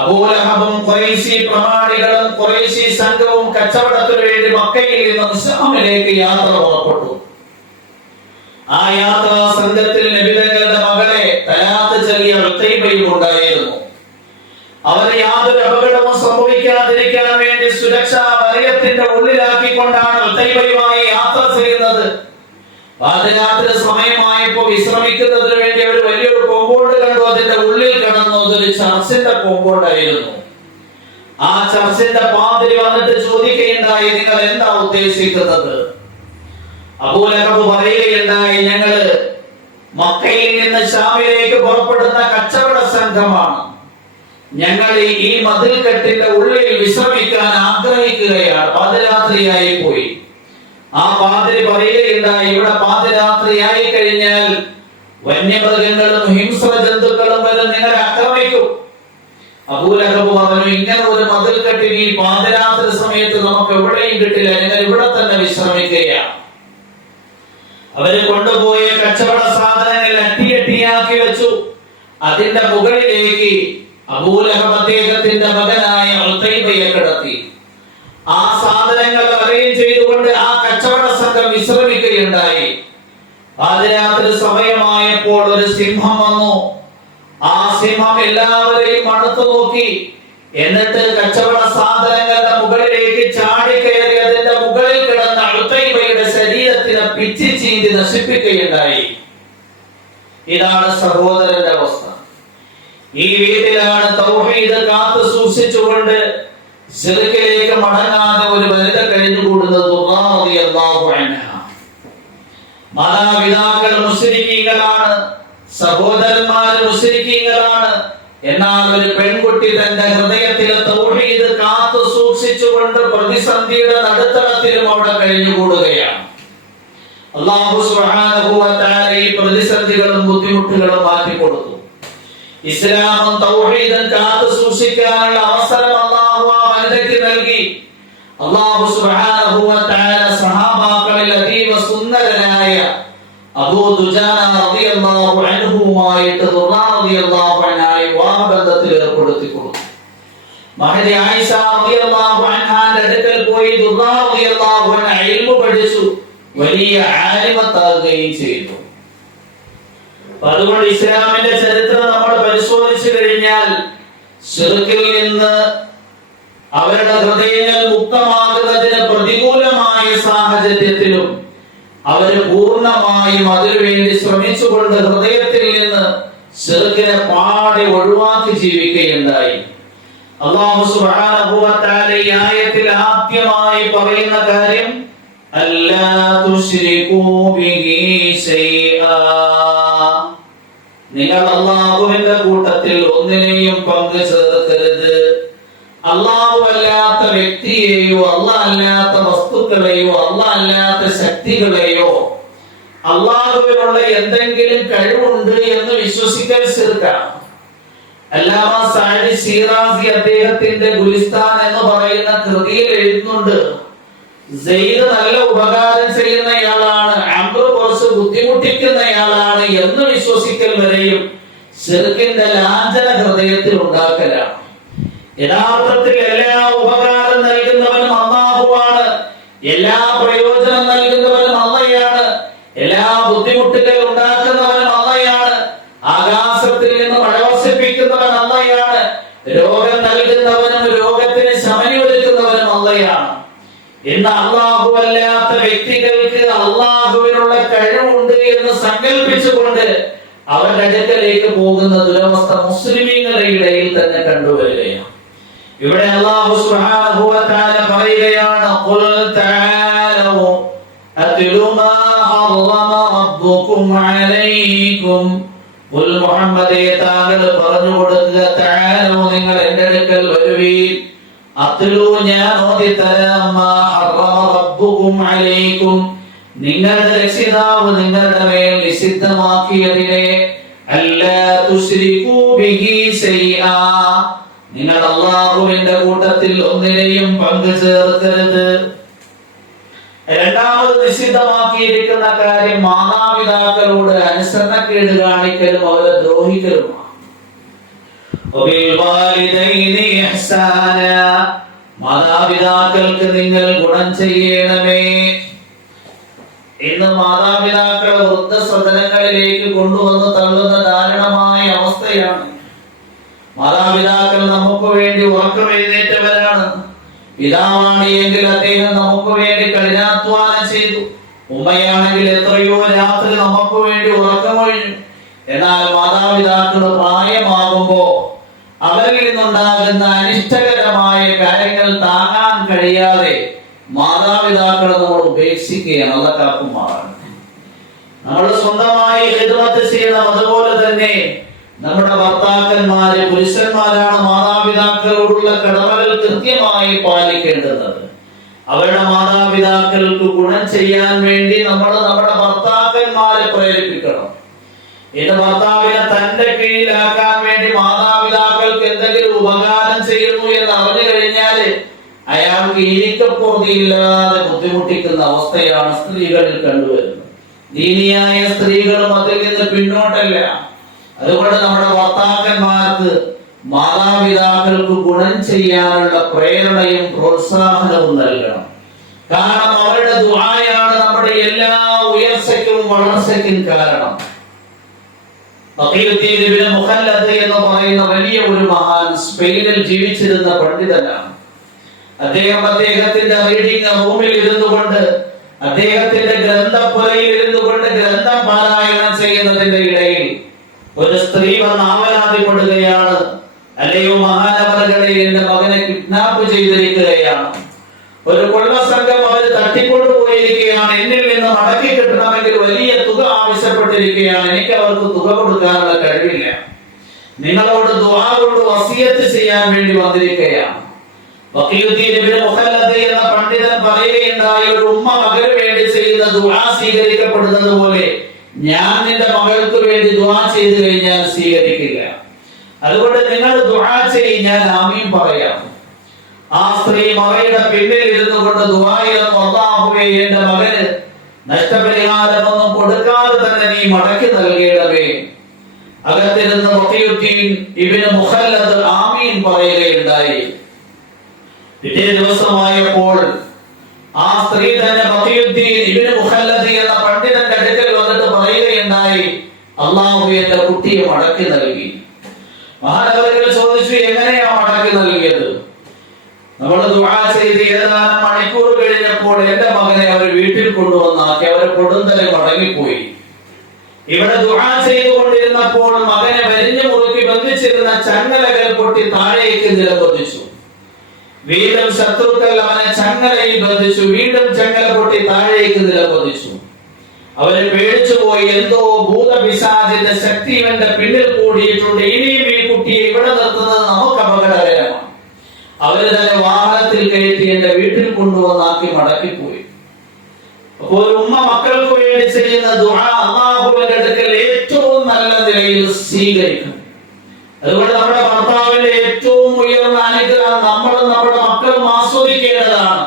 അബൂലഹബും ഖുറൈശി പ്രമാണികളും ഖുറൈശി സംഘവും കച്ചവടത്തിനു വേണ്ടി മക്കയിൽ നിന്നും ശാമിലേക്ക് യാത്ര പുറപ്പെട്ടു. ആ യാത്രാ സംഘത്തിൽ നബിതങ്ങളുടെ മകളെ തലാഖ് ചൊല്ലിയ ഉതൈബയും ഉണ്ടായിരുന്നു. അവരെ യാതൊരു അപകടവും സംഭവിക്കാതിരിക്കാൻ വേണ്ടി സുരക്ഷാ വലയത്തിന്റെ ഉള്ളിലാക്കിക്കൊണ്ടാണ് ഉതൈബയുമായി യാത്ര ചെയ്യുന്നത്. പാതിരാത്രി സമയമായപ്പോൾ വിശ്രമിക്കുന്നതിന് വേണ്ടി ഒരു വലിയൊരു കോമ്പൗണ്ട് കണ്ടു. അതിന്റെ ഉള്ളിൽ കിടന്നു. അതൊരു ചർച്ചിന്റെ കോമ്പൗണ്ട് ആയിരുന്നു. ആ ചർച്ചിന്റെ പാതിരി വന്നിട്ട് ചോദിക്കുകയുണ്ടായി, നിങ്ങൾ എന്താ ഉദ്ദേശിക്കുന്നത്? അബൂലഹബ് പറയുകയുണ്ടായി, ഞങ്ങള് മക്കയിൽ നിന്ന് ശാമിലേക്ക് പുറപ്പെടുന്ന കച്ചവട സംഘമാണ്. ഞങ്ങൾ ഈ മതിൽക്കെട്ടിന്റെ ഉള്ളിൽ വിശ്രമിക്കാൻ ആഗ്രഹിക്കുകയാണ്. പാതിരാത്രിയായി പോയി. ആ പാതിരി പറയുകയുണ്ടായി, ഇവിടെ പാതിരാത്രിയായി കഴിഞ്ഞാൽ വന്യമൃഗങ്ങളും ഹിംസ്ര ജന്തുക്കളും വരെ നിങ്ങളെ ആക്രമിക്കും. അബൂലഹബ് പറഞ്ഞു, ഇങ്ങനെ ഒരു മതിൽക്കെട്ടിൽ ഈ പാതിരാത്രി സമയത്ത് നമുക്ക് എവിടെയും കിട്ടില്ല, നിങ്ങൾ ഇവിടെ തന്നെ വിശ്രമിക്കുകയാണ്. അവര് കൊണ്ടുപോയ കച്ചവട സാധനങ്ങൾ അട്ടിയട്ടിയാക്കി വെച്ചു. അതിന്റെ മുകളിലേക്ക് അബൂലഹബ് അദ്ദേഹത്തിന്റെ മകനായ ഉതൈബയെ കിടത്തി. ആ സാധനങ്ങൾ അറേഞ്ച് ചെയ്തുകൊണ്ട് ആ കച്ചവട സംഘം വിശ്രമിക്കുകയുണ്ടായി. പാതിരാത്രി സമയമായപ്പോൾ ഒരു സിംഹം വന്നു. ആ സിംഹം എല്ലാവരെയും മണത്തു നോക്കി. എന്നിട്ട് കച്ചവട സാധനങ്ങളുടെ മുകളിലേക്ക് ചാടി കയറി അതിന്റെ മുകളിൽ കിടന്ന ഉതൈബയുടെ ശരീരത്തിനെ പിച്ചി ചീന്തി നശിപ്പിക്കുകയുണ്ടായി. ഇതാണ് സഹോദരന്റെ അവസ്ഥ. ഈ വീട്ടിലാണ് തൗഹീദ് കാത്തു സൂക്ഷിച്ചുകൊണ്ട് ശിർക്കിലേക്ക് മടങ്ങാതെ ഒരു വനിത കഴിഞ്ഞുകൂടുന്നത് ദുർഗാ റളിയല്ലാഹു അൻഹ. മാതാപിതാക്കൾ മുശ്രിക്കീങ്ങളാണ്, സഹോദരന്മാർ മുശ്രിക്കീങ്ങളാണ്. എന്നാൽ ഒരു പെൺകുട്ടി തന്റെ ഹൃദയത്തിലെ തൗഹീദ് കാത്തു സൂക്ഷിച്ചുകൊണ്ട് പ്രതിസന്ധിയുടെ നടുത്തളത്തിലും അവിടെ കഴിഞ്ഞുകൂടുകയാണ്. അല്ലാഹു സുബ്ഹാനഹു വ തആല ഈ പ്രതിസന്ധികളും ബുദ്ധിമുട്ടുകളും മാറ്റിക്കൊടുത്തു. ഇസ്ലാമും തൗഹീദും കാത്തു സൂക്ഷിക്കാനുള്ള അവസരം അല്ലാഹു ആ വനിതയ്ക്ക് നൽകി. അല്ലാഹു സുബ്ഹാനഹു വ തആല സഹാബാക്കളിൽ അതീവ സുന്ദരനായ അബൂ ദുജാന റളിയല്ലാഹു അൻഹുമായിട്ട് ദുർഗാ റളിയല്ലാഹു അൻഹയെ വിവാഹബന്ധത്തിൽ ഏർപ്പെടുത്തി കൊടുത്തു. മഹദി ആയിഷ റളിയല്ലാഹു അൻഹാന്റെ അടുക്കൽ പോയി ദുർഗാ റളിയല്ലാഹു അൻഹ ഇൽമു പഠിച്ചു, വലിയ ആലിമത്താകുകയും ചെയ്തു. അതുകൊണ്ട് ഇസ്ലാമിന്റെ ചരിത്രം നമ്മൾ പരിശോധിച്ചു കഴിഞ്ഞാൽ ശിർക്കിൽ നിന്ന് അവരുടെ ഹൃദയങ്ങൾ മുക്തമാകുന്നതിന് പ്രതികൂലമായ സാഹചര്യത്തിലും അവര് പൂർണ്ണമായും അതിനുവേണ്ടി ശ്രമിച്ചുകൊണ്ട് ഹൃദയത്തിൽ നിന്ന് ശിർക്കിനെ പാടെ ഒഴിവാക്കി ജീവിക്കുകയുണ്ടായി. അല്ലാഹു സുബ്ഹാനഹു വ തആല ഈ ആയത്തിൽ ആദ്യമായി പറയുന്ന കാര്യം അല്ലാ തുശ്രികൂ ബിഹി ശൈആ, നിങ്ങൾ അല്ലാഹുവിന്റെ കൂട്ടത്തിൽ ഒന്നിനെയും പങ്കു ചേർക്കരുത്. അല്ലാഹു അല്ലാത്ത വ്യക്തിയെയോ അല്ലാഹ് അല്ലാത്ത വസ്തുക്കളെയോ അല്ലാഹ് അല്ലാത്ത ശക്തികളെയോ അല്ലാഹുവിനുള്ള എന്തെങ്കിലും കഴിവുണ്ട് എന്ന് വിശ്വസിക്കൽ ശിർക്കാണ്. അല്ലാമ സഅദി ശിറാസി അദ്ദേഹത്തിന്റെ ഗുലിസ്ഥാൻ എന്ന് പറയുന്ന കൃതിയിൽ എഴുതുന്നുണ്ട്, സെയ്ദ് നല്ല ഉപകാരം ചെയ്യുന്നയാളാണ്, അംർ കുറച്ച് ബുദ്ധിമുട്ടിക്കുന്നയാളാണ് എന്ന് വിശ്വസിക്കൽ വരെയും ശിർക്കിന്റെ ലാഞ്ചന ഹൃദയത്തിൽ ഉണ്ടാക്കലാണ്. യഥാർത്ഥത്തിൽ എല്ലാ ഉപകാരം നൽകുന്നവനും അല്ലാഹുവാണ്, എല്ലാ പ്രയോജനം നൽകുന്നവനും അല്ലാഹയാണ്, എല്ലാ ബുദ്ധിമുട്ടുകൾ ഉണ്ടാക്കുന്നവനും അല്ലാഹയാണ്, ആകാശത്തിൽ നിന്ന് മഴ വർഷിപ്പിക്കുന്നവൻ അല്ലാഹയാണ്, രോഗം നൽകുന്നവനും രോഗത്തിന് ശമനമൊരുക്കുന്നവനും അല്ലാഹയാണ്. ഇന്ന് അല്ലാഹു അല്ലാത്ത വ്യക്തികൾക്ക് അല്ലാഹുവിനുള്ള കഴിവുണ്ട് എന്ന് സങ്കല്പിച്ചുകൊണ്ട് അവരുടെ അടുക്കലേക്ക് പോകുന്ന ദുരവസ്ഥ മുസ്ലിമീങ്ങളുടെ ഇടയിൽ തന്നെ കണ്ടുവരികയാണ്. ഇവിടെ അല്ലാഹു സുബ്ഹാനഹു വ തആല പറയുകയാണ്, ഖുൽ തആലൂ അത്ലു മാ ഹറമ റബ്ബുകും അലൈക്കും. ഖുൽ മുഹമ്മദേ, താങ്കൾ പറഞ്ഞു കൊടുക്കുക, തആലൂ, നിങ്ങൾ എൻ്റെ അടുക്കൽ വരുവീൻ, അത്ലു, ഞാൻ ഓതിത്തരാം, മാ ഹറമ റബ്ബുകും അലൈക്കും, നിങ്ങളുടെ രക്ഷിതാവ് നിങ്ങളുടെ മേൽ നിഷിദ്ധമാക്കിയതിനെ, അല്ലാ തുശ്രികൂ ബിഹി ശൈആ, നിങ്ങൾ അല്ലാഹുവിന്റെ കൂട്ടത്തിൽ ഒന്നിനെയും പങ്കു ചേർക്കരുത്. രണ്ടാമത് നിഷിദ്ധമാക്കിയിരിക്കുന്ന കാര്യം മാതാപിതാക്കളോട് അനുസരണക്കേട് കാണിക്കലും അവരെ ദ്രോഹിക്കലുമാണ്. വബിൽവാലിദൈനി ഇഹ്സാന, മാതാപിതാക്കൾക്ക് നിങ്ങൾ ഗുണം ചെയ്യണമേ. ഇന്ന് മാതാപിതാക്കളെ വൃദ്ധസദനങ്ങളിലേക്ക് കൊണ്ടുവന്ന് തള്ളുന്ന ദാരുണമായ അവസ്ഥയാണ്. മാതാപിതാക്കൾ നമുക്ക് വേണ്ടി ഉറക്കമെഴുന്നേറ്റവരാണ്. പിതാവാണ് എങ്കിൽ അദ്ദേഹം നമുക്ക് വേണ്ടി കഠിനാധ്വാനം ചെയ്തു. ഉമ്മയാണെങ്കിൽ എത്രയോ രാത്രി നമുക്ക് വേണ്ടി ഉറക്കമൊഴിഞ്ഞു. എന്നാൽ മാതാപിതാക്കൾ പ്രായമാകുമ്പോ അവരിൽ നിന്നുണ്ടാകുന്ന അനിഷ്ടകരമായ കാര്യങ്ങൾ താങ്ങാൻ കഴിയാതെ മാതാപിതാക്കളെ നമ്മൾ ഉപേക്ഷിക്കുകയാണ്. അല്ലാഹു കാക്കുമാറാണ്. നമ്മൾ സ്വന്തമായി ഖിദ്മത്ത് ചെയ്യണം. അതുപോലെ തന്നെ നമ്മുടെ ഭർത്താക്കന്മാര്, പുരുഷന്മാരാണ് മാതാപിതാക്കളോടുള്ള കടമകൾ കൃത്യമായി പാലിക്കേണ്ടത്. അവരുടെ മാതാപിതാക്കൾക്ക് ഗുണം ചെയ്യാൻ വേണ്ടി നമ്മൾ നമ്മുടെ ഭർത്താക്കന്മാരെ പ്രേരിപ്പിക്കണം. ഇത് ഭർത്താവിനെ തന്റെ കീഴിലാക്കാൻ വേണ്ടി മാതാപിതാക്കൾക്ക് എന്തെങ്കിലും ഉപകാരം ചെയ്യുന്നു എന്ന് അറിഞ്ഞു കഴിഞ്ഞാല് അയാൾക്ക് ഇരിക്കപ്പുറതിയില്ലാതെ ബുദ്ധിമുട്ടിക്കുന്ന അവസ്ഥയാണ് സ്ത്രീകളിൽ കണ്ടുവരുന്നത്. ദീനിയായ സ്ത്രീകളും അതിൽ നിന്ന് പിന്നോട്ടല്ല. അതുകൊണ്ട് നമ്മുടെ ഭർത്താക്കന്മാർക്ക് മാതാപിതാക്കൾക്ക് ഗുണം ചെയ്യാനുള്ള പ്രേരണയും പ്രോത്സാഹനവും നൽകണം. കാരണം അവരുടെ ദുആയാണ് നമ്മുടെ എല്ലാ ഉയർച്ചയ്ക്കും വളർച്ചയ്ക്കും കാരണം. ബഖീഉദ്ദീൻ ഇബ്നു മുഖല്ലദ് എന്ന് പറയുന്ന വലിയ ഒരു മഹാൻ സ്പെയിനിൽ ജീവിച്ചിരുന്ന പണ്ഡിതനാണ്. അദ്ദേഹത്തിന്റെ റീഡിംഗ് റൂമിൽ ഇരുന്നുകൊണ്ട്, അദ്ദേഹത്തിന്റെ ഗ്രന്ഥപ്പുരയിൽ ഇരുന്നുകൊണ്ട് ഗ്രന്ഥം പാരായണം ചെയ്യുന്നതിന്റെ ഇടയിൽ ഒരു സ്ത്രീ വന്ന് ആവലാതിപ്പെടുകയാണ്, അല്ലയോ മഹാനവറുകളെ, എന്റെ മകനെ കിഡ്നാപ്പ് ചെയ്തിരിക്കുകയാണ്, ഒരു കൊള്ള സംഘം അവർ തട്ടിക്കൊണ്ടുപോയിരിക്കുകയാണ്, എന്നിൽ നിന്ന് മടക്കി കിട്ടണമെങ്കിൽ വലിയ തുക ആവശ്യപ്പെട്ടിരിക്കുകയാണ്, എനിക്ക് അവർക്ക് തുക കൊടുക്കാനുള്ള കഴിവില്ല, നിങ്ങളോട് ദുആ കൊണ്ട് വസിയത്ത് ചെയ്യാൻ വേണ്ടി വന്നിരിക്കുകയാണ്. വഖീഉദ്ദീൻ ഇബ്നു മുഖല്ലദ് എന്ന പണ്ഡിതൻ പറയുകയുണ്ടായി, ഒരു ഉമ്മ മകന് വേണ്ടി ചെയ്യുന്ന ദുആ സ്വീകരിക്കപ്പെടുന്നത് പോലെ ഞാൻ നിന്റെ മകൾക്ക് വേണ്ടി ദുആ ചെയ്തു കഴിഞ്ഞാൽ സ്വീകരിക്കില്ല. അതുകൊണ്ട് നിങ്ങൾ ദുആ ചെയ്യ്, ഞാൻ ആമീൻ പറയാം. ആ സ്ത്രീ മറയുടെ പിന്നിൽ ഇരുന്നു കൊണ്ട് ദുആയിരുന്നു, അല്ലാഹുവേ, എന്റെ മകന് നഷ്ടപരിഹാരമൊന്നും കൊടുക്കാതെ തന്നെ നീ മടക്കി നൽകണമേ. അകത്തിരുന്ന് വഖീഉദ്ദീൻ ഇബ്നു മുഖല്ലദ് ആമീൻ പറയുകയുണ്ടായി. പിറ്റേ ദിവസമായപ്പോൾ ആ സ്ത്രീ തന്നെ വഖീഉദ്ദീൻ ഇബ്നു മുഖല്ലദ് എന്ന പണ്ഡിതന്റെ അടുക്കൽ വന്നിട്ട് പറയുകയുണ്ടായി, അല്ലാഹു എന്റെ കുട്ടിയെ മടക്കി നൽകി. മഹാനവറുകൾ ചോദിച്ചു, എങ്ങനെയാ മടക്കി നൽകിയത്? നമ്മൾ ദുആ ചെയ്ത് ഏതാനും മണിക്കൂർ കഴിഞ്ഞപ്പോൾ എന്റെ മകനെ അവർ വീട്ടിൽ കൊണ്ടുവന്നാക്കി, അവർ കൊടുന്തല മടങ്ങിപ്പോയി. ഇവിടെ ദുആ ചെയ്തുകൊണ്ടിരുന്നപ്പോൾ മകനെ വരിഞ്ഞു മുറുക്കി ബന്ധിച്ചിരുന്ന ചങ്ങലകൾ പൊട്ടി താഴേക്ക് നിലംപതിച്ചു. വീണ്ടും ശത്രുക്കൾ അവനെ ചങ്ങലയിൽ ബന്ധിച്ചു, വീണ്ടും ചങ്ങല പൊട്ടി താഴേക്ക് നിലംപതിച്ചു. അവര് പേടിച്ചുപോയി, എന്തോ ഭൂതപിശാചിന്റെ ശക്തി ഇവന്റെ പിന്നിൽ കൂടിയിട്ടുണ്ട്, ഇനിയും ഈ കുട്ടിയെ ഇവിടെ നിർത്തുന്നത് നമുക്ക് അപകടകരമാണ്. അവര് തന്നെ വാഹനത്തിൽ കയറ്റി എന്റെ വീട്ടിൽ കൊണ്ടുവന്നാക്കി മടക്കിപ്പോയി. അപ്പോൾ ഒരു ഉമ്മ മക്കൾക്ക് വേണ്ടി ചെയ്യുന്ന ദുആ അല്ലാഹുവിന്റെ അടുക്കൽ ഏറ്റവും നല്ല നിലയിൽ സ്വീകരിക്കും. അതുകൊണ്ട് നമ്മുടെ ഭർത്താവിന്റെ ഏറ്റവും ഉയർന്ന അനുഗ്രഹം നമ്മളും നമ്മുടെ മക്കളും ആസ്വദിക്കേണ്ടതാണ്.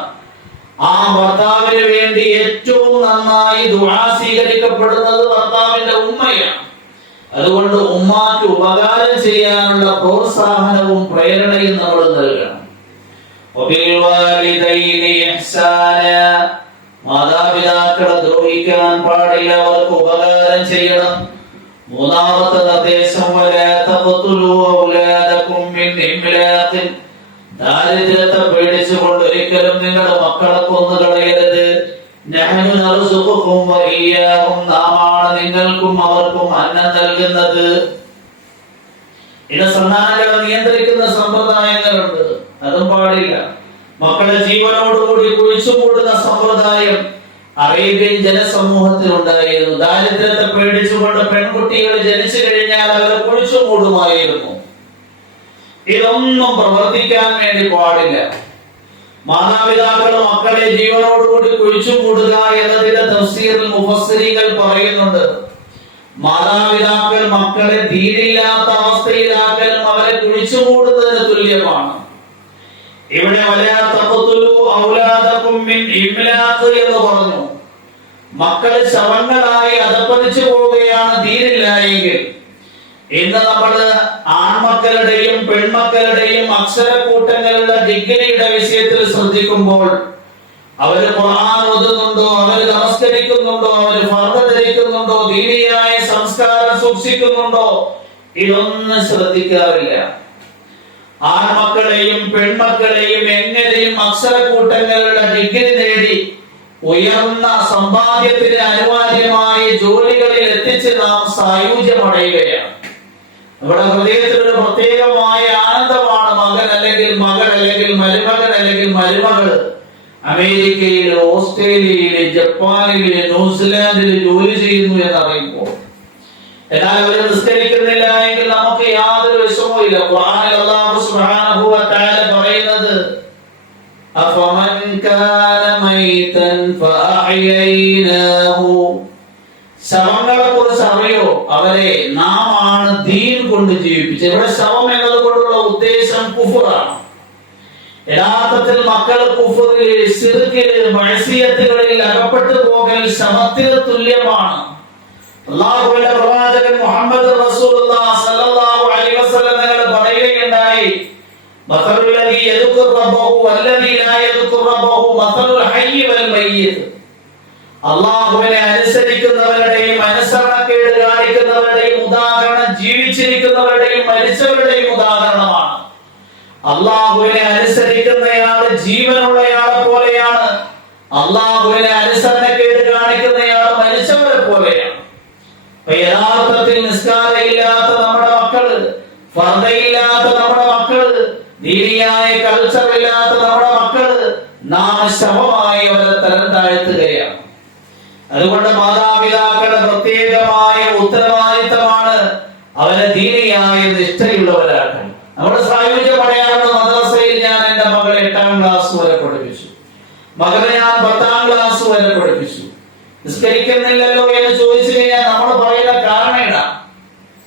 ആ ഭർത്താവിന് വേണ്ടി ഏറ്റവും നന്നായി ദുആ സ്വീകരിക്കപ്പെടുന്നത് ഭർത്താവിന്റെ ഉമ്മയാണ്. അതുകൊണ്ട് ഉമ്മാക്ക് ഉപകാരം ചെയ്യാനുള്ള പ്രോത്സാഹനവും പ്രേരണയും നമ്മൾ നൽകണം. മാതാപിതാക്കളെ ദ്രോഹിക്കാൻ പാടില്ല, അവർക്ക് ഉപകാരം ചെയ്യണം. മൂന്നാമത്തെ നിർദ്ദേശം, ദാരിദ്ര്യത്തെ പേടിച്ചുകൊണ്ട് ഒരിക്കലും നിങ്ങളുടെ മക്കളെ കൊന്നു കളയരുത്. നാമാണ് നിങ്ങൾക്കും അവർക്കും അന്നം നൽകുന്നത്. ഇത് സന്താനങ്ങളെ നിയന്ത്രിക്കുന്ന സമ്പ്രദായങ്ങളുണ്ട്, അതും പാടില്ല. മക്കളെ ജീവനോടുകൂടി കുഴിച്ചുകൂടുന്ന സമ്പ്രദായം അറേബ്യൻ ജനസമൂഹത്തിൽ ഉണ്ടായിരുന്നു. ദാരിദ്ര്യത്തെ പേടിച്ചുകൊണ്ട് പെൺകുട്ടികൾ ജനിച്ചു കഴിഞ്ഞാൽ അവരെ കുഴിച്ചുകൂടുമായിരുന്നു. ഇതൊന്നും പ്രവർത്തിക്കാൻ വേണ്ടി പാടില്ല. മാതാപിതാക്കൾ മക്കളെ ജീവനോടുകൂടി കുഴിച്ചുകൂടുക എന്നതിന്റെ തഫ്സീറിൽ മുഫസ്സിരീങ്ങൾ പറയുന്നുണ്ട്, മാതാപിതാക്കൾ മക്കളെ ദീനില്ലാത്ത അവസ്ഥയിലാക്കലും അവരെ കുഴിച്ചുകൂടുന്നതിന് തുല്യമാണ്. ഇവിടെ എന്ന് പറഞ്ഞു, മക്കൾ ശവങ്ങളായി അധപ്പതിച്ചു പോവുകയാണ് ദീനില്ലായെങ്കിൽ. ഇന്ന് നമ്മള് ആൺമക്കളുടെയും പെൺമക്കളുടെയും അക്ഷരക്കൂട്ടങ്ങളുടെ ഡിഗ്രിയുടെ വിഷയത്തിൽ ശ്രദ്ധിക്കുമ്പോൾ അവര് ഖുർആൻ ഓതുന്നുണ്ടോ, അവര് നമസ്കരിക്കുന്നുണ്ടോ, അവര് ഫർദ് ധരിക്കുന്നുണ്ടോ, ദീനിയായ സംസ്കാരം സൂക്ഷിക്കുന്നുണ്ടോ, ഇതൊന്നും ശ്രദ്ധിക്കാറില്ല. ആൺമക്കളെയും പെൺമക്കളെയും എങ്ങനെയും അക്ഷരക്കൂട്ടങ്ങളുടെ ഡിഗ്രി നേടി ഉയർന്ന സമ്പാദ്യത്തിന് അനിവാര്യമായ ജോലികളിൽ എത്തിച്ച് നാം സായുജ്യമടയുകയാണ്. നമ്മുടെ ഹൃദയത്തിൽ ഒരു പ്രത്യേകമായ ആനന്ദമാണ് മകൻ അല്ലെങ്കിൽ മകൾ അല്ലെങ്കിൽ മരുമകൻ അല്ലെങ്കിൽ മരുമകള് അമേരിക്കയില്, ഓസ്ട്രേലിയയില്, ജപ്പാനില്, ന്യൂസിലാൻഡില് ജോലി ചെയ്യുന്നു എന്നറിയുമ്പോൾ. എന്നാൽ അവർ നിസ്കരിക്കുന്നില്ല എങ്കിൽ നമുക്ക് യാതൊരു വിഷമവും ഇല്ല. ഖുർആനിൽ അല്ലാഹു സുബ്ഹാനഹു വ തആല പറയുന്നത്, അഫമൻ കാന മൈതൻ ഫഅഹ്യൈനാഹു, ശവങ്ങളെ കുറിച്ച് അറിയോ? അവരെ നാം ആണ് ദീൻ കൊണ്ട് ജീവിപ്പിച്ചത്. ഇവിടെ ശവം എന്നത് കൊണ്ടുള്ള ഉദ്ദേശം കുഫറാണ്. യഥാർത്ഥത്തിൽ മക്കൾ കുഫറിൽ, ശിർക്കിൽ, മഅസിയത്തുകളിൽ അകപ്പെട്ടു പോകൽ ശവത്തിന് തുല്യമാണ്. അല്ലാഹുവിന്റെ പ്രവാചകൻ മുഹമ്മദ് റസൂലുള്ളാഹി സ്വല്ലല്ലാഹു അലൈഹി വസല്ലം തങ്ങൾ പറയുകയുണ്ടായി, മസലുൽ ലദീ യദ്കുർ റബ്ബഹു വല്ലദീ ലാ യദ്കുർ റബ്ബഹു മസലുൽ ഹയ്യി വൽ മയ്യിത്ത്. അല്ലാഹുവിനെ അനുസരിക്കുന്നവരുടെയും അനുസരണക്കേട് കാണിക്കുന്നവരുടെയും ഉദാഹരണം ജീവിച്ചിരിക്കുന്നവരുടെയും മരിച്ചവരുടെയും ഉദാഹരണമാണ്. അല്ലാഹുവിനെ അനുസരിക്കുന്നയാൾ ജീവനുള്ളയാളെ പോലെയാണ്, അല്ലാഹുവിനെ അനുസരണക്കേട് കാണിക്കുന്നയാൾ മരിച്ചവരെ പോലെയാണ്. യഥാർത്ഥത്തിൽ നിസ്കാരമില്ലാത്ത നമ്മുടെ മക്കള്, ഫർദയില്ലാത്ത നമ്മുടെ ദീനിയായ കൾച്ചർ ഇല്ലാത്ത നമ്മുടെ മക്കള് നാം ശവമായി അവരെ തരം താഴ്ത്തുകയാണ്. അതുകൊണ്ട് മാതാപിതാക്കളുടെ പ്രത്യേകമായ ഉത്തരവാദിത്തമാണ് അവരെ ദീനിയായ നിഷ്ഠയുള്ളവരാക്കണം. നമ്മുടെ സായുജ്യം പറയാറുണ്ട്, മദ്രസയിൽ ഞാൻ എന്റെ മകളെ 8ാം ക്ലാസ് വരെ പഠിപ്പിച്ചു, മകനെ ഞാൻ 10ാം ക്ലാസ് വരെ പഠിപ്പിച്ചു. നിസ്കരിക്കുന്നില്ലല്ലോ എന്ന് ചോദിച്ചു കഴിഞ്ഞാൽ നമ്മൾ പറയുന്ന കാരണം ഇടാം.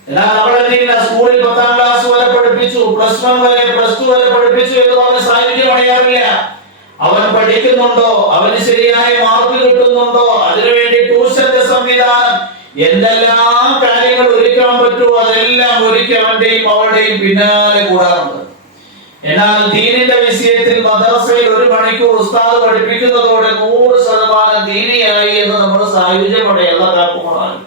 എന്നാൽ നമ്മളെന്തെങ്കിലും സ്കൂളിൽ 10ാം ക്ലാസ് വരെ പഠിപ്പിച്ചു, +1 വരെ +2 വരെ പഠിപ്പിച്ചു എന്ന് പറഞ്ഞ് സായുജ്യം അടയാറില്ല. അവൻ പഠിക്കുന്നുണ്ടോ, അവന് ശരിയായ മാർക്ക് കിട്ടുന്നുണ്ടോ, അതിനുവേണ്ടി ട്യൂഷന്റെ സംവിധാനം, എന്തെല്ലാം കാര്യങ്ങൾ ഒരുക്കാൻ പറ്റുമോ അതെല്ലാം ഒരുക്കി അവന്റെയും അവളുടെയും പിന്നാലെ കൂടാറുണ്ട്. എന്നാൽ ദീനിന്റെ വിഷയത്തിൽ മദ്രസയിൽ 1 മണിക്കൂർ ഉസ്താദ് പഠിപ്പിക്കുന്നതോടെ 100% ദീനിയായി എന്ന് നമ്മൾ സായുജ്യമടയുള്ള കാക്കുമാറാണ്.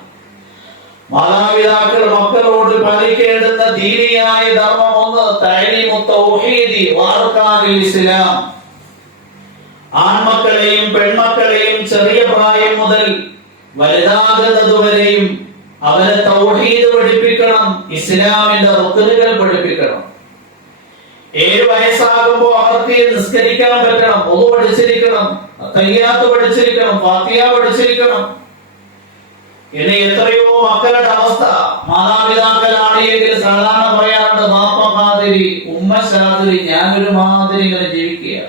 മാതാപിതാക്കൾ മക്കളോട് പാലിക്കേണ്ടുന്ന ദീനിയായ ധർമ്മം 1 തഅലീമു തൗഹീദി വഅർകാനിൽ ഇസ്ലാം. ആൺമക്കളെയും പെൺമക്കളെയും ചെറിയ പ്രായം മുതൽ വലുതാകുന്നതുവരെയും അവരെ തൗഹീദ് പഠിപ്പിക്കണം, ഇസ്ലാമിന്റെ റുക്നുകൾ പഠിപ്പിക്കണം. 7 വയസ്സാകുമ്പോൾ അവർക്ക് നിസ്കരിക്കാൻ പറ്റണം, വുളു പഠിച്ചിരിക്കണം, തയ്യാത്ത് പഠിച്ചിരിക്കണം, ഫാത്തിഹ പഠിച്ചിരിക്കണം. ഇനി എത്രയോ മക്കളുടെ അവസ്ഥ, മാതാപിതാക്കളാണ് എങ്കിൽ സാധാരണ പറയാറുണ്ട്, ബാപ്പ മാതിരി ഉമ്മ ശാതിരി, ഞാനൊരു മാതിരി ഇങ്ങനെ ജീവിക്കുക.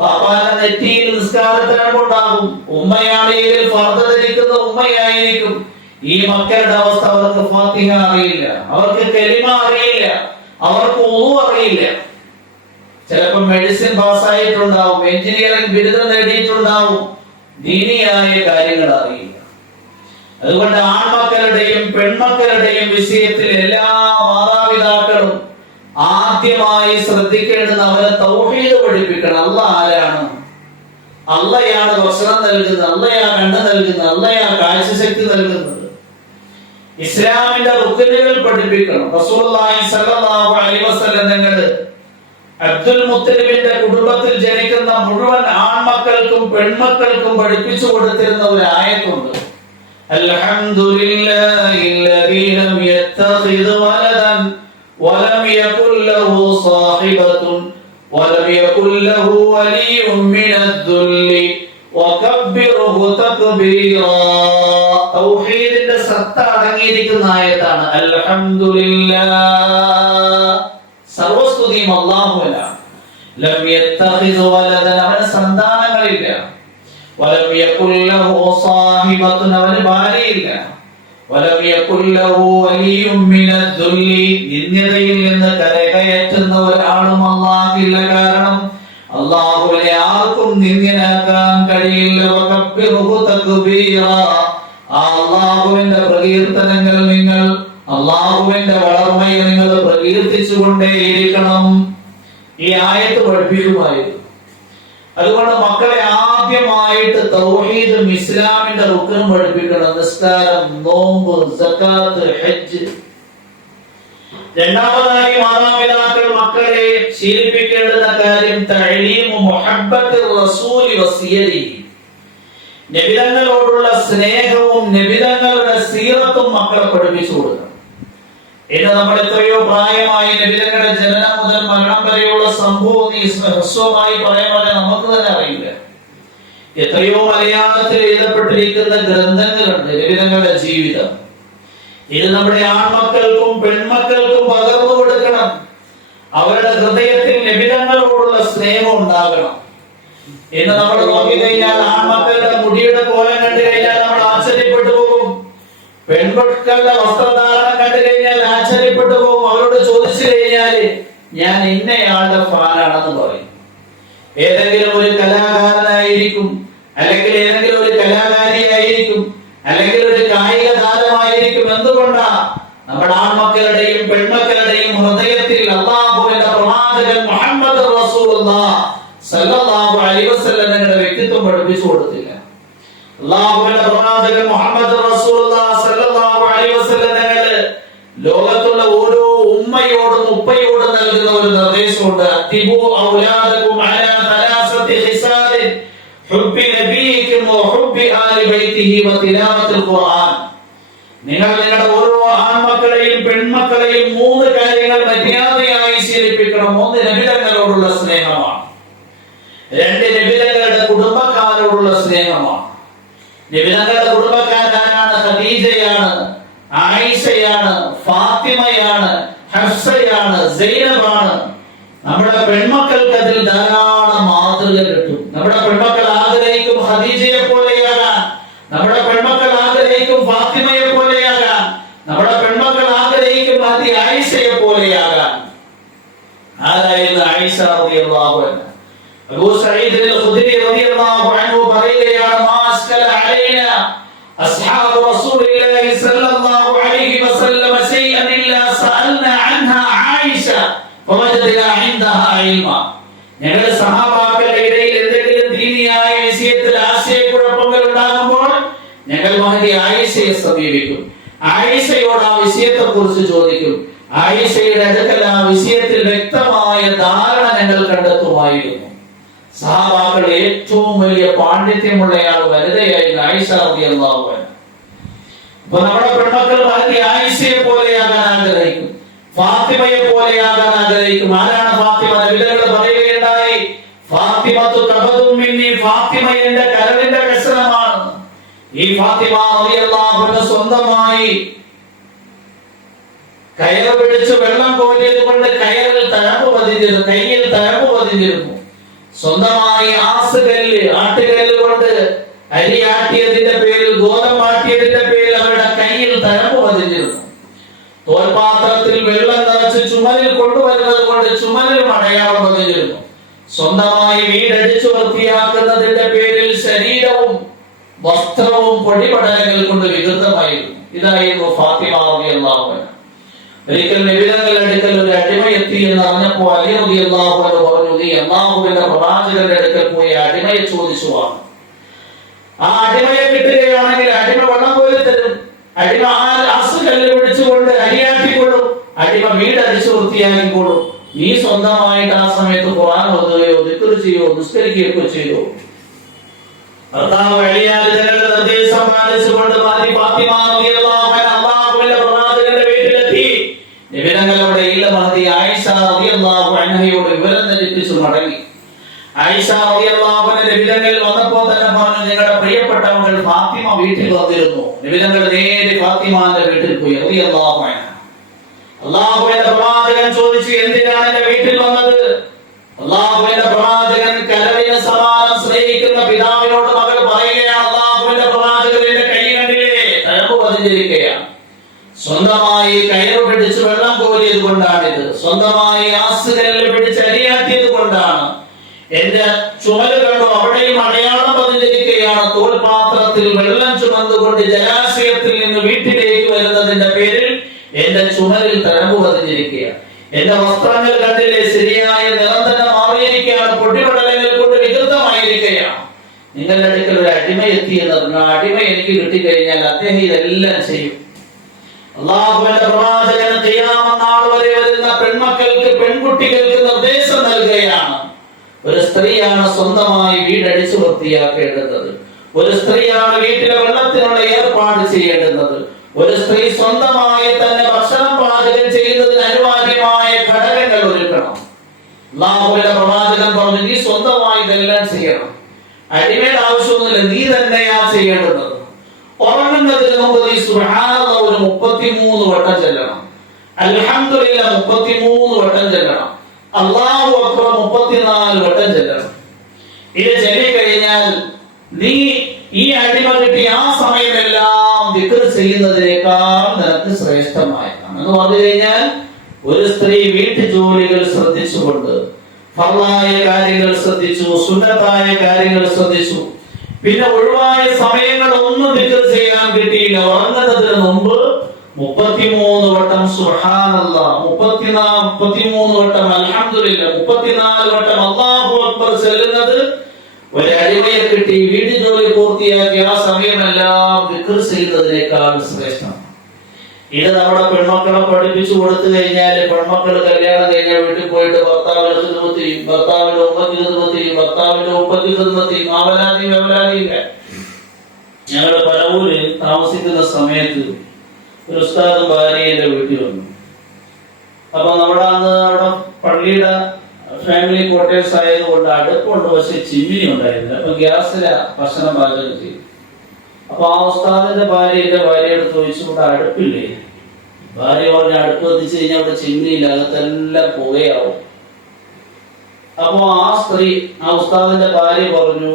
ബാപ്പാന്റെ നെറ്റിയിൽ നിസ്കാരത്തിനുണ്ടാകും, ഉമ്മയാണെങ്കിൽ ഫർദ് ധരിക്കുന്ന ഉമ്മയായിരിക്കും. ഈ മക്കളുടെ അവസ്ഥ, അവർക്ക് ഫാത്തിഹ അറിയില്ല, അവർക്ക് കലിമ അറിയില്ല, അവർക്ക് വുളു അറിയില്ല. ചിലപ്പോൾ മെഡിസിൻ പാസ്സായിട്ടുണ്ടാവും, എഞ്ചിനീയറിംഗ് ബിരുദം നേടിയിട്ടുണ്ടാവും, ദീനിയായ കാര്യങ്ങൾ അറിയില്ല. അതുകൊണ്ട് ആൺമക്കളുടെയും പെൺമക്കളുടെയും വിഷയത്തിൽ എല്ലാ മാതാപിതാക്കളും ആദ്യമായി ശ്രദ്ധിക്കേണ്ടത് അവരെ തൗഹീദ് പഠിപ്പിക്കണം. അല്ലാഹ് ആരാണ്? അല്ലാഹയാണ് ഭക്ഷണം നൽകുന്നത്, അല്ലാഹയാണ് കണ്ണ് നൽകുന്നത്, അല്ലാഹയാണ് കാഴ്ചശക്തി നൽകുന്നത്. ഇസ്ലാമിന്റെ റുക്നുകൾ പഠിപ്പിക്കണം. റസൂലുള്ളാഹി സ്വല്ലല്ലാഹു അലൈഹി വസല്ലം തങ്ങൾ അബ്ദുൽ മുത്തലിബിന്റെ കുടുംബത്തിൽ ജനിക്കുന്ന മുഴുവൻ ആൺമക്കൾക്കും പെൺമക്കൾക്കും പഠിപ്പിച്ചു കൊടുത്തിരുന്ന ഒരു ആയത്തുണ്ട്. അൽഹംദുലില്ലാഹില്ലദീ ലം യത്തഖിദ് വലദൻ വലം യകുൽ ലഹു സാഹിബത്തുൻ വലം യകുൽ ലഹു വലിയ്യുൻ മിനദ്ദുല്ലി വകബ്ബിർഹു തക്ബീറാ. തൗഹീദിന്റെ സത്ത അടങ്ങിയിരിക്കുന്ന ആയത്താണ് അൽഹംദുലില്ലാഹ്. സർവസ്തുതിയും അല്ലാഹുവിനാണ്. ലം യത്തഖിദ് വലദൻ, അവന് സന്താനങ്ങളില്ല. വലം യകുൽ ലഹു സാഹിബത്തുൻ, അവന് ഭാര്യയില്ല. വലം യകുൽ ലഹു വലിയ്യുൻ മിനദ്ദുല്ലി, നിന്ദ്യതയിൽ നിന്ന് കരകയറ്റുന്ന ഒരാളും അല്ലാഹുവില്ല. കാരണം അല്ലാഹുവിനെ ആർക്കും നിന്ദ്യനാക്കാൻ കഴിയില്ല. വകബ്ബിർഹു തക്ബീറാ, അല്ലാഹുവിന്റെ പ്രകീർത്തനങ്ങൾ നിങ്ങൾ, അല്ലാഹുവിന്റെ വളർമയെ നിങ്ങൾ പ്രകീർത്തിച്ചുകൊണ്ടേയിരിക്കണം. ഈ ആയത്ത് പഠിപ്പിക്കുമായിരുന്നു. അതുകൊണ്ട് മക്കളെ ആദ്യമായിട്ട് തൗഹീദും ഇസ്ലാമിന്റെ റുക്നും പഠിപ്പിക്കണം. നിസ്കാരം, നോമ്പ്, സകാത്ത്, ഹജ്ജ്. രണ്ടാമതായി മാതാപിതാക്കൾ മക്കളെ ശീലിപ്പിക്കേണ്ടുന്ന കാര്യം തഅലീമു മുഹബ്ബത്തി റസൂലി വസിയലിഹി. നബിതങ്ങളോടുള്ള സ്നേഹവും നബിതങ്ങളുടെ സീറത്തും മക്കളെ പഠിപ്പിച്ചു കൊടുക്കണം. ഇന്ന് നമ്മൾ എത്രയോ പ്രായമായി നബിതങ്ങളുടെ ജനനം മുതൽ മരണം വരെയുള്ള സംഭവം ഈ ഹ്രസ്വമായി പറയാൻ നമുക്ക് തന്നെ അറിയില്ല. എത്രയോ മലയാളത്തിൽ എഴുതപ്പെട്ടിരിക്കുന്ന ഗ്രന്ഥങ്ങളുണ്ട് നബിതങ്ങളുടെ ജീവിതം. ഇത് നമ്മുടെ ആൺമക്കൾക്കും പെൺമക്കൾക്കും പകർന്നു കൊടുക്കണം. അവരുടെ ഹൃദയത്തിൽ നബിതങ്ങളോടുള്ള സ്നേഹം ഉണ്ടാകണം. ഇന്ന് നമ്മൾ നോക്കിക്കഴിഞ്ഞാൽ ആൺമക്കളുടെ മുടിയുടെ കോലം കണ്ടു കഴിഞ്ഞാൽ നമ്മൾ ആശ്ചര്യപ്പെട്ടു പോകും. പെൺമക്കളുടെ വസ്ത്രധാരണം കണ്ടു കഴിഞ്ഞാൽ ആശ്ചര്യപ്പെട്ടു പോകും. അവരോട് ചോദിച്ചു കഴിഞ്ഞാല് ഞാൻ ഇന്നയാളുടെ ഫാനാണെന്ന് പറയും. ഏതെങ്കിലും ഒരു കലാകാരനായിരിക്കും, അല്ലെങ്കിൽ ഏതെങ്കിലും ഒരു കലാകാരിയായിരിക്കും, അല്ലെങ്കിൽ ഒരു കായിക താരമായിരിക്കും. എന്തുകൊണ്ടാ? നമ്മുടെ ആൺമക്കളുടെയും പെൺമക്കളുടെയും ഹൃദയത്തിൽ അല്ലാഹുവിന്റെ പ്രവാചകൻ മുഹമ്മദ് റസൂലുള്ളാഹി സല്ലല്ലാഹു അലൈഹി വസല്ലം തങ്ങളുടെ വ്യക്തിത്വം പഠിപ്പിച്ചു കൊടുത്തില്ല. അല്ലാഹുവിന്റെ പ്രവാചകൻ മുഹമ്മദ് റസൂലുള്ളാഹി സല്ലല്ലാഹു അലൈഹി വസല്ലം തങ്ങൾ ലോകത്തുള്ള ഓരോ ഉമ്മയോടും ഉപ്പയോടും നൽകുന്ന ഒരു നിർദ്ദേശമുണ്ട്. അത്തിബു ഔലാദകും അലാ തലാസതി ഖിസാലിൻ ഹുബ്ബി നബിയിക്കും വഹുബ്ബി ആലി ബൈതിഹി വതിലാവത്തുൽ ഖുർആൻ. നിങ്ങൾ നിങ്ങളുടെ ഓരോ ആൺമക്കളെയും പെൺമക്കളെയും 3 കാര്യങ്ങൾ മര്യാദയായി ശീലിപ്പിക്കണം. ഒന്ന് നബിതങ്ങളോടുള്ള സ്നേഹമാണ്, രണ്ട് നബിതങ്ങളുടെ കുടുംബക്കാരോടുള്ള സ്നേഹമാണ്. നബിതങ്ങളുടെ കുടുംബക്കാരാണ് ഖദീജയാണ്, ആയിഷയാണ്, ഫാത്തിമയാണ്, ഹഫ്സയാണ്, സൈനബാണ്. നമ്മുടെ പെൺമക്കൾക്ക് അതിൽ ധാരാളം മാതൃക കിട്ടും. നമ്മുടെ പെൺമക്കൾ ആഗ്രഹിക്കും ഖദീജയെ പോലെയാകാൻ, നമ്മുടെ പെൺമക്കൾ ആഗ്രഹിക്കും ഫാത്തിമയെ പോലെയാകാൻ, നമ്മുടെ പെൺമക്കൾ ആഗ്രഹിക്കും ആയിഷയെ പോലെയാകാൻ. ആരായിരുന്നു ആയിഷ റളിയല്ലാഹു അൻഹ? അബൂ സഈദ് അൽ-ഖുദ്രി റളിയല്ലാഹു അൻഹു പറയുകയാണ്, മാ അസ്കല അലൈനാ അസ്ഹാബു റസൂലില്ലാഹി സ്വല്ലല്ലാഹു അലൈഹി വസല്ലം ശൈഅൻ ഇല്ലാ സഅൽനാ അൻഹാ ആയിഷ ഫവജദനാ ഇൻദഹാ ഇൽമ. ഞങ്ങളുടെ സഹാബാക്കളുടെ ഇടയിൽ എന്തെങ്കിലും ദീനിയായ വിഷയത്തിൽ ആശയക്കുഴപ്പങ്ങൾ ഉണ്ടാകുമ്പോൾ ഞങ്ങൾ മഹദി ആയിഷയെ സമീപിക്കും, ആയിഷയോട് ആ വിഷയത്തെ കുറിച്ച് ചോദിക്കും, ആയിഷയുടെ അടുക്കൽ ആ വിഷയത്തിൽ വ്യക്തമായ ധാരണ ഞങ്ങൾ കണ്ടെത്തുമായിരുന്നു. സഹാബാക്കളുടെ ഏറ്റവും വലിയ പാണ്ഡിത്യമുള്ളയാൾ വനിതയായിരുന്നു ആയിഷ റളിയല്ലാഹു അൻഹ. അപ്പൊ നമ്മുടെ പെൺമക്കൾ മഹദി ആയിഷയെ പോലെയാകാൻ ആഗ്രഹിക്കും, ഫാത്തിമയെ പോലെയാകാൻ ആഗ്രഹിക്കും. ആരാണ് ഫാത്തിമ? നബിതങ്ങൾ പറയുകയുണ്ടായി, ഫാത്തിമത്തു കബദും മിന്നി, ഫാത്തിമ എന്റെ കരളിന്റെ കഷണമാണ്. ഈ ഫാത്തിമ റളിയല്ലാഹു അൻഹ സ്വന്തമായി കയർ പിടിച്ച് വെള്ളം കോരിയത് കൊണ്ട് കയറിൽ തഴമ്പ് പതിഞ്ഞിരുന്നു, കയ്യിൽ തഴമ്പ് പതിഞ്ഞിരുന്നു. സ്വന്തമായി ആസുകല്ല്, ആട്ടുകല്ല് കൊണ്ട് അരി ആട്ടിയതിന്റെ പേരിൽ, ഗോതമ്പാട്ടിയതിന്റെ പേരിൽ അവരുടെ കയ്യിൽ തഴമ്പ് പതിഞ്ഞിരുന്നു. തോൽപാത്രത്തിൽ വെള്ളം നിറച്ച് ചുമലിൽ കൊണ്ടുവരുന്നത് കൊണ്ട് ചുമലിലും അടയാളം പതിഞ്ഞിരുന്നു. സ്വന്തമായി വീടടിച്ചു വൃത്തിയാക്കുന്നതിന്റെ പേരിൽ ശരീരവും വസ്ത്രവും പൊടിപടലങ്ങൾ കൊണ്ട് വികൃതമായിരുന്നു. ഇതായിരുന്നു ഫാത്തിമ റളിയല്ലാഹു അൻഹ. ഒരിക്കൽ നബിതങ്ങളുടെ അടുക്കൽ ഒരു അടിമ എത്തി എന്ന് അറിഞ്ഞപ്പോൾ അലി റളിയല്ലാഹു അൻഹു പറഞ്ഞു, നീ അല്ലാഹുവിന്റെ പ്രവാചകന്റെ അടുക്കൽ പോയി അടിമയെ ചോദിച്ചു വാ. ആ അടിമയെ കിട്ടുകയാണെങ്കിൽ അടിമ വെള്ളം പോലെ തരും, അടിമ ആസുകല്ല് പിടിച്ചുകൊണ്ട് അരിയാട്ടിക്കൊള്ളും, അടിമ വീടടിച്ചു വൃത്തിയാക്കിക്കൊള്ളും. നീ സ്വന്തമായിട്ട് ആ സമയത്ത് ഖുർആൻ ഓതുകയോ ദിക്ർ ചെയ്യോ നിസ്കരിക്കുകയോ ചെയ്തോ? ഭർത്താവ് അലിയാരുടെ നിർദ്ദേശം പാലിച്ചുകൊണ്ട് ഫാത്തിമ റളിയല്ലാഹു അൻഹ അല്ലാഹുവിന്റെ പ്രവാചകന്റെ വീട്ടിലെത്തി. നബിതങ്ങളുടെ ഇല്ല മഹദി ആയിഷ റളിയല്ലാഹു അൻഹയോട് വിവരം ധരിപ്പിച്ചു മടങ്ങി. ആയിഷ റളിയല്ലാഹു അൻഹ നബിതങ്ങൾ വന്നപ്പോൾ തന്നെ പറഞ്ഞു, നിങ്ങളുടെ പ്രിയപ്പെട്ട മകൾ ഫാത്തിമ വീട്ടിൽ വന്നിരുന്നു. നബിതങ്ങൾ നേരെ ഫാത്തിമാന്റെ വീട്ടിൽ പോയി റളിയല്ലാഹു അൻഹ. അല്ലാഹുവിന്റെ പ്രവാചകൻ ചോദിച്ചു, എന്തിനാണ് എന്റെ വീട്ടിൽ വന്നത്? അല്ലാഹുവിന്റെ പ്രവാചകൻ കരളിനെ സമാനം സ്നേഹിക്കുന്ന പിതാവിനോട് മകൾ പറയുകയാണ്, അല്ലാഹുവിന്റെ പ്രവാചകന്റെ കൈ കണ്ടില്ലേ, തഴമ്പ് പതിഞ്ഞിരിക്കുകയാണ്. സ്വന്തമായി കയറ് പിടിച്ച് വെള്ളം കോരിയത് കൊണ്ടാണിത്, സ്വന്തമായി ആസുകല്ല് പിടിച്ച് അരിയാട്ടിയത് കൊണ്ടാണ്. എന്റെ ചുമല് കണ്ടു, അവിടെയും അടയാളം പതിഞ്ഞിരിക്കുകയാണ്. തോൽപാത്രത്തിൽ വെള്ളം ചുമന്നുകൊണ്ട് ജലാശയത്തിൽ നിന്ന് വീട്ടിലേക്ക് വരുന്നതിന്റെ പേരിൽ എന്റെ ചുമലിൽ തഴമ്പ് പതിഞ്ഞിരിക്കുകയാണ്. എന്റെ വസ്ത്രങ്ങൾ കണ്ടില്ലേ, ശരിയായ നിറം തന്നെ മാറിയിരിക്കുകയാണ്, പൊടിപടലങ്ങൾ കൊണ്ട് വികൃതമായിരിക്കുകയാണ്. നിങ്ങളുടെ അടുക്കൽ ഒരു അടിമ എത്തി എന്ന് പറഞ്ഞു, ആ അടിമ എനിക്ക് കിട്ടിക്കഴിഞ്ഞാൽ അദ്ദേഹം ഇതെല്ലാം ചെയ്യും. അല്ലാഹുവിന്റെ പ്രവാചകൻ ഖിയാമത്ത് നാൾ വരെ വരുന്ന പെൺമക്കൾക്ക്, പെൺകുട്ടികൾക്ക് നിർദ്ദേശം നൽകുകയാണ്. ഒരു സ്ത്രീയാണ് സ്വന്തമായി വീടടിച്ചു വൃത്തിയാക്കേണ്ടത്, ഒരു സ്ത്രീയാണ് വീട്ടിലെ വെള്ളത്തിനുള്ള ഏർപ്പാട് ചെയ്യേണ്ടുന്നത്, ഒരു സ്ത്രീ സ്വന്തമായി തന്നെ ഭക്ഷണം പാചകം ചെയ്യുന്നതിന് അനിവാര്യമായ ഘടകങ്ങൾ ഒരുക്കണം. അല്ലാഹുവിന്റെ പ്രവാചകൻ പറഞ്ഞു, നീ സ്വന്തമായി ഇതെല്ലാം ചെയ്യണം, അടിമയുടെ ആവശ്യമൊന്നുമില്ല, നീ തന്നെയാ ചെയ്യേണ്ടത്. ഉറങ്ങുന്നതിന് മുമ്പ് നീ സുബ്ഹാനല്ലാഹ് ഒരു 33 വട്ടം ചൊല്ലണം, അൽഹംദുലില്ലാഹ് 33 വട്ടം ചൊല്ലണം, അല്ലാഹു അക്ബർ 34 വട്ടം ചൊല്ലണം. ഇത് ചൊല്ലിക്കഴിഞ്ഞാൽ നീ ഈ അടിമ കിട്ടി ആ സമയമെല്ലാം ദിക്ർ ചെയ്യുന്നതിനേക്കാൾ നിനക്ക് ശ്രേഷ്ഠമായിരിക്കണം എന്ന് പറഞ്ഞു കഴിഞ്ഞാൽ, ഒരു സ്ത്രീ വീട്ടു ജോലികൾ ശ്രദ്ധിച്ചുകൊണ്ട് ഫർളായ കാര്യങ്ങൾ ശ്രദ്ധിച്ചു, സുന്നത്തായ കാര്യങ്ങൾ ശ്രദ്ധിച്ചു, പിന്നെ ഒഴിവായ സമയങ്ങൾ ഒന്നും ദിക്ർ ചെയ്യാൻ കിട്ടിയില്ല. ഉറങ്ങുന്നതിന് മുമ്പ് 33 വട്ടം സുബ്ഹാനല്ലാഹ്, 33 വട്ടം അൽഹംദുലില്ലാഹ്, 34 വട്ടം അല്ലാഹു അക്ബർ ചൊല്ലുന്നത് ഒരു അടിമയെ കിട്ടി വീട്ടു ജോലി പൂർത്തിയാക്കി ആ സമയമെല്ലാം ദിക്ർ ചെയ്യുന്നതിനേക്കാൾ ശ്രേഷ്ഠം. ഇത് നമ്മുടെ പെൺമക്കളെ പഠിപ്പിച്ചു കൊടുത്തു കഴിഞ്ഞാൽ, പെൺമക്കൾ കല്യാണം കഴിഞ്ഞാൽ വീട്ടിൽ പോയിട്ട് ഭർത്താവിന്റെ ഖിദ്മത്ത് ചെയ്യും, ഭർത്താവിന്റെ ഉമ്മത്തി ഖിദ്മത്ത് ചെയ്യും, ഭർത്താവിന്റെ ഉപ്പത്തി ഖിദ്മത്ത് ചെയ്യും, അവലാദിയില്ല. ഞങ്ങളുടെ പലവൂര് താമസിക്കുന്ന സമയത്ത് ഒരു ഉസ്താദും ഭാര്യ എന്റെ വീട്ടിൽ വന്നു. അപ്പൊ നമ്മുടെ അവിടെ പള്ളിയുടെ ഫാമിലി ക്വാർട്ടേഴ്സ് ആയതുകൊണ്ട് അടുപ്പുണ്ട്, പക്ഷെ ചിമ്മിനി ഉണ്ടായിരുന്നില്ല. അപ്പൊ ഗ്യാസിലെ ഭക്ഷണം പാചകം ചെയ്തു. അപ്പൊ ആ ഉസ്താദിന്റെ ഭാര്യ എന്റെ ഭാര്യയോട് ചോദിച്ചുകൊണ്ട് അടുപ്പില്ലേ? ഭാര്യ പറഞ്ഞ അടുപ്പ് എത്തിച്ചു കഴിഞ്ഞാൽ അവിടെ ചിമ്മിനി ഇല്ല, അകത്തെല്ലാം പുകയാവും. അപ്പൊ ആ സ്ത്രീ, ആ ഉസ്താദിന്റെ ഭാര്യ പറഞ്ഞു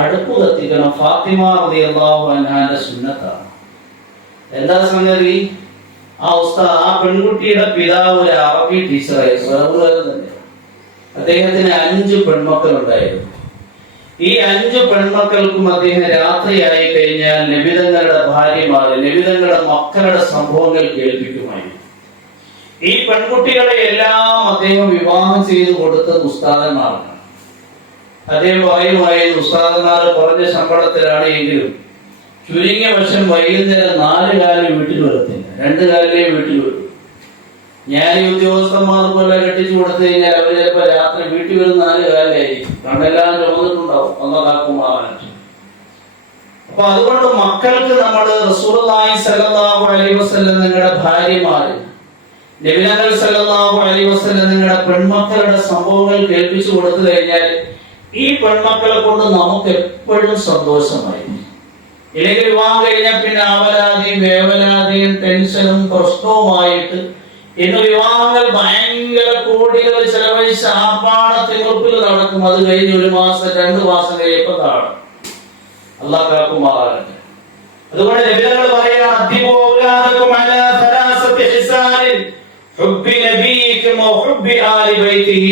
അടുപ്പ് കത്തിക്കണം, ഫാത്തിമ റളിയല്ലാഹു അൻഹാന്റെ സുന്നത്താണ്. എന്താ സംഗതി? ആ പെൺകുട്ടിയുടെ പിതാവ് ഒരു അറബി ടീച്ചറായിരുന്നു, സർവ്വകാലം തന്നെ. അദ്ദേഹത്തിന് 5 പെൺമക്കൾ ഉണ്ടായിരുന്നു. ഈ 5 പെൺമക്കൾക്കും അദ്ദേഹം രാത്രിയായി കഴിഞ്ഞാൽ നബിതങ്ങളുടെ ഭാര്യമാര്, നബിതങ്ങളുടെ മക്കളുടെ സംഭവങ്ങൾ കേൾപ്പിക്കുമായിരുന്നു. ഈ പെൺകുട്ടികളെ എല്ലാം അദ്ദേഹം വിവാഹം ചെയ്തു കൊടുത്തത് ഉസ്താദന്മാർക്കാണ്. അദ്ദേഹം പറയുമായിരുന്നു, ഉസ്താദന്മാർ കുറഞ്ഞ ശമ്പളത്തിലാണ് എങ്കിലും ചുരുങ്ങിയ വർഷം വൈകുന്നേരം 4 കാലം വീട്ടിൽ വരത്തില്ല, 2 കാലിലേ വീട്ടിൽ വരും. ഞാൻ ഈ ഉദ്യോഗസ്ഥന്മാർ പോലെ കെട്ടിച്ചു കൊടുത്തു കഴിഞ്ഞാൽ അവർ ചിലപ്പോ രാത്രി വീട്ടിൽ വരും 4 കാലിലായിരിക്കും, കണ്ടെല്ലാം ചുമന്നിട്ടുണ്ടാവും ഒന്നതാക്കുമാറാനായിട്ട്. അപ്പൊ അതുകൊണ്ട് മക്കൾക്ക് നമ്മൾ റസൂലുള്ളാഹി സ്വല്ലല്ലാഹു അലൈഹി വസല്ലം നിങ്ങളുടെ ഭാര്യമാര്, നബികൾ സല്ലല്ലാഹു അലൈഹി വസല്ലം നിങ്ങളുടെ പെൺമക്കളുടെ സംഭവങ്ങൾ കേൾപ്പിച്ചു കൊടുത്തു കഴിഞ്ഞാൽ ഈ പെൺമക്കളെ കൊണ്ട് നമുക്ക് എപ്പോഴും സന്തോഷമായിരിക്കും. ഇല്ലെങ്കിൽ വിവാഹം കഴിഞ്ഞാൽ പിന്നെ അവലാതിയും വേവലാതിയും ടെൻഷനും പ്രശ്നവുമായിട്ട് ഇന്ന് വിവാഹങ്ങൾ ഭയങ്കര കോടികൾ ചെലവഴിച്ച് ആർഭാടത്തിമുറപ്പിൽ നടക്കും. അത് കഴിഞ്ഞ് 1 മാസം 2 മാസം കഴിയപ്പോ താഴും. അല്ലാഹു കാക്കുമാറാകട്ടെ. അതുകൊണ്ട് നബികൾ പറയാ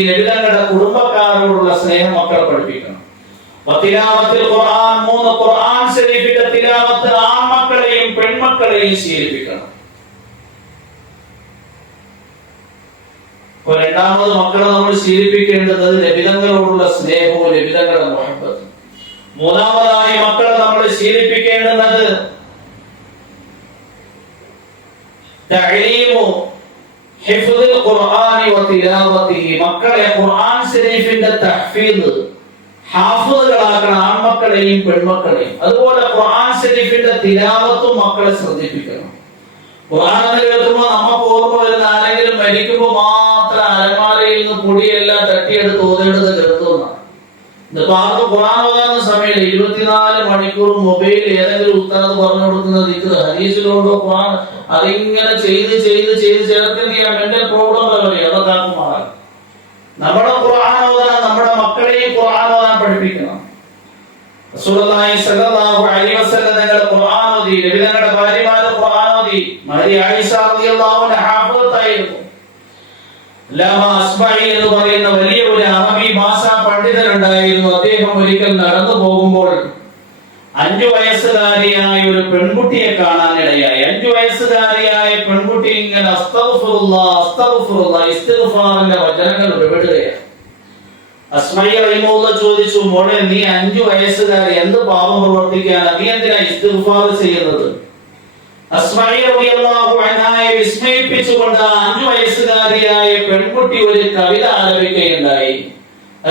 നബിതങ്ങളുടെ കുടുംബക്കാരോടുള്ള സ്നേഹം മക്കളെ പഠിപ്പിക്കണം. 3 ഖുർആൻ ശരീഫിന്റെ തിലാവത്ത് ആൺമക്കളെയും പെൺമക്കളെയും ശീലിപ്പിക്കണം. അപ്പൊ രണ്ടാമത് മക്കളെ നമ്മൾ ശീലിപ്പിക്കേണ്ടത് നബിതങ്ങളോടുള്ള സ്നേഹവും നബിതങ്ങളുടെ മുഹബ്ബത്തും. മൂന്നാമതായി മക്കളെ നമ്മൾ ശീലിപ്പിക്കേണ്ടുന്നത് തഅലീമു ഹിഫ്ദുൽ ഖുർആനി വ തിലാവതിഹി. മക്കളെ ഖുർആൻ ശരീഫിന്റെ തഹ്ഫീദ്, ഹാഫിളുകളാക്കണം, ആൺമക്കളെയും പെൺമക്കളെയും. അതുപോലെ ഖുർആൻ ശരീഫിന്റെ തിലാവത്തും മക്കളെ ശ്രദ്ധിപ്പിക്കണം. ഖുർആൻ എന്ന് കേൾക്കുമ്പോൾ നമുക്ക് ഓർമ്മ വരുന്ന ആരെങ്കിലും മരിക്കുമ്പോൾ മാത്രം അലമാരയിൽ നിന്ന് പൊടിയെല്ലാം തട്ടിയെടുത്ത് ഓതേണ്ടത് കേൾക്കുന്നതാണ്. ഇന്നിപ്പോ ആർക്കും ഖുർആൻ ഓതാനുള്ള സമയമില്ല. 24 മണിക്കൂർ മൊബൈലിൽ ഏതെങ്കിലും ഉസ്താദ് പറഞ്ഞു കൊടുക്കുന്ന ദിക്ർ ഹദീസിലോട്ടോ ഖുർആൻ അതിങ്ങനെ ചെയ്ത് ചേർക്കുന്ന മെന്റൽ പ്രോബ്ലം പറയും. അതൊക്കെ മാറാം. നമ്മുടെ ഖുർആൻ ഓതാൻ നമ്മുടെ മക്കളെയും ഖുർആൻ ഓതാൻ പഠിപ്പിക്കണം. റസൂലുള്ളാഹി സ്വല്ലല്ലാഹു അലൈഹി വസല്ലം തങ്ങളുടെ ഖുർആൻ ഓതി, നബിതങ്ങളുടെ ഭാര്യമാരുടെ ഖുർആൻ ഓതി. മഹദി ആയിഷ റളിയല്ലാഹു അൻഹ ഹാഫിളത്തായിരുന്നു. അല്ലാമ അസ്ബഈ എന്ന് പറയുന്ന വലിയ ഒരു അറബി ഭാഷാ പണ്ഡിതനുണ്ടായിരുന്നു. അദ്ദേഹം ഒരിക്കൽ നടന്നു പോകുമ്പോൾ 5 വയസ്സുകാരിയായ ഒരു പെൺകുട്ടിയെ കാണാനിടയായി. 5 വയസ്സുകാരിയായ പെൺകുട്ടി ഇങ്ങനെ അസ്തഗ്ഫിറുല്ലാഹ് ഇസ്തിഗ്ഫാറിന്റെ വചനങ്ങൾ ഉരുവിടുകയാണ്. അസ്മഈ റളിയല്ലാഹു ചോദിച്ചു, മോളെ നീ 5 വയസ്സുകാരി എന്ത് പാപം പ്രവർത്തിക്കാനാ, നീ എന്തിനാ ഇസ്തിഗ്ഫാർ ചെയ്യുന്നത്? അസ്മഈ റളിയല്ലാഹു അൻഹയെ വിസ്മയിപ്പിച്ചുകൊണ്ട് 5 വയസ്സുകാരിയായ പെൺകുട്ടി ഒരു കവിത ആലപിക്കുകയുണ്ടായി.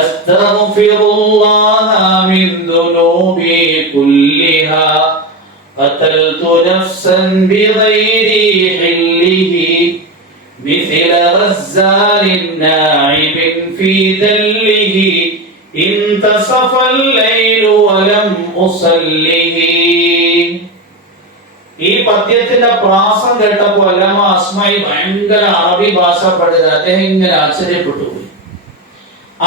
അസ്തഗ്ഫിറുല്ലാഹ മിൻ ദുനൂബി കുല്ലിഹാ ഖതൽതു നഫ്സൻ ബിഗൈരി ഹില്ലിഹി مثل غزال ناعم في دله انتصف الليل ولم أصله. ഈ പദ്യത്തിന്റെ പ്രാസം കേട്ടപ്പോൾ അല്ലാമ അസ്മഈ ഭയങ്കര അറബി ഭാഷ പഠിച്ചത്. അദ്ദേഹം ഇങ്ങനെ ആശ്ചര്യപ്പെട്ടു പോയി.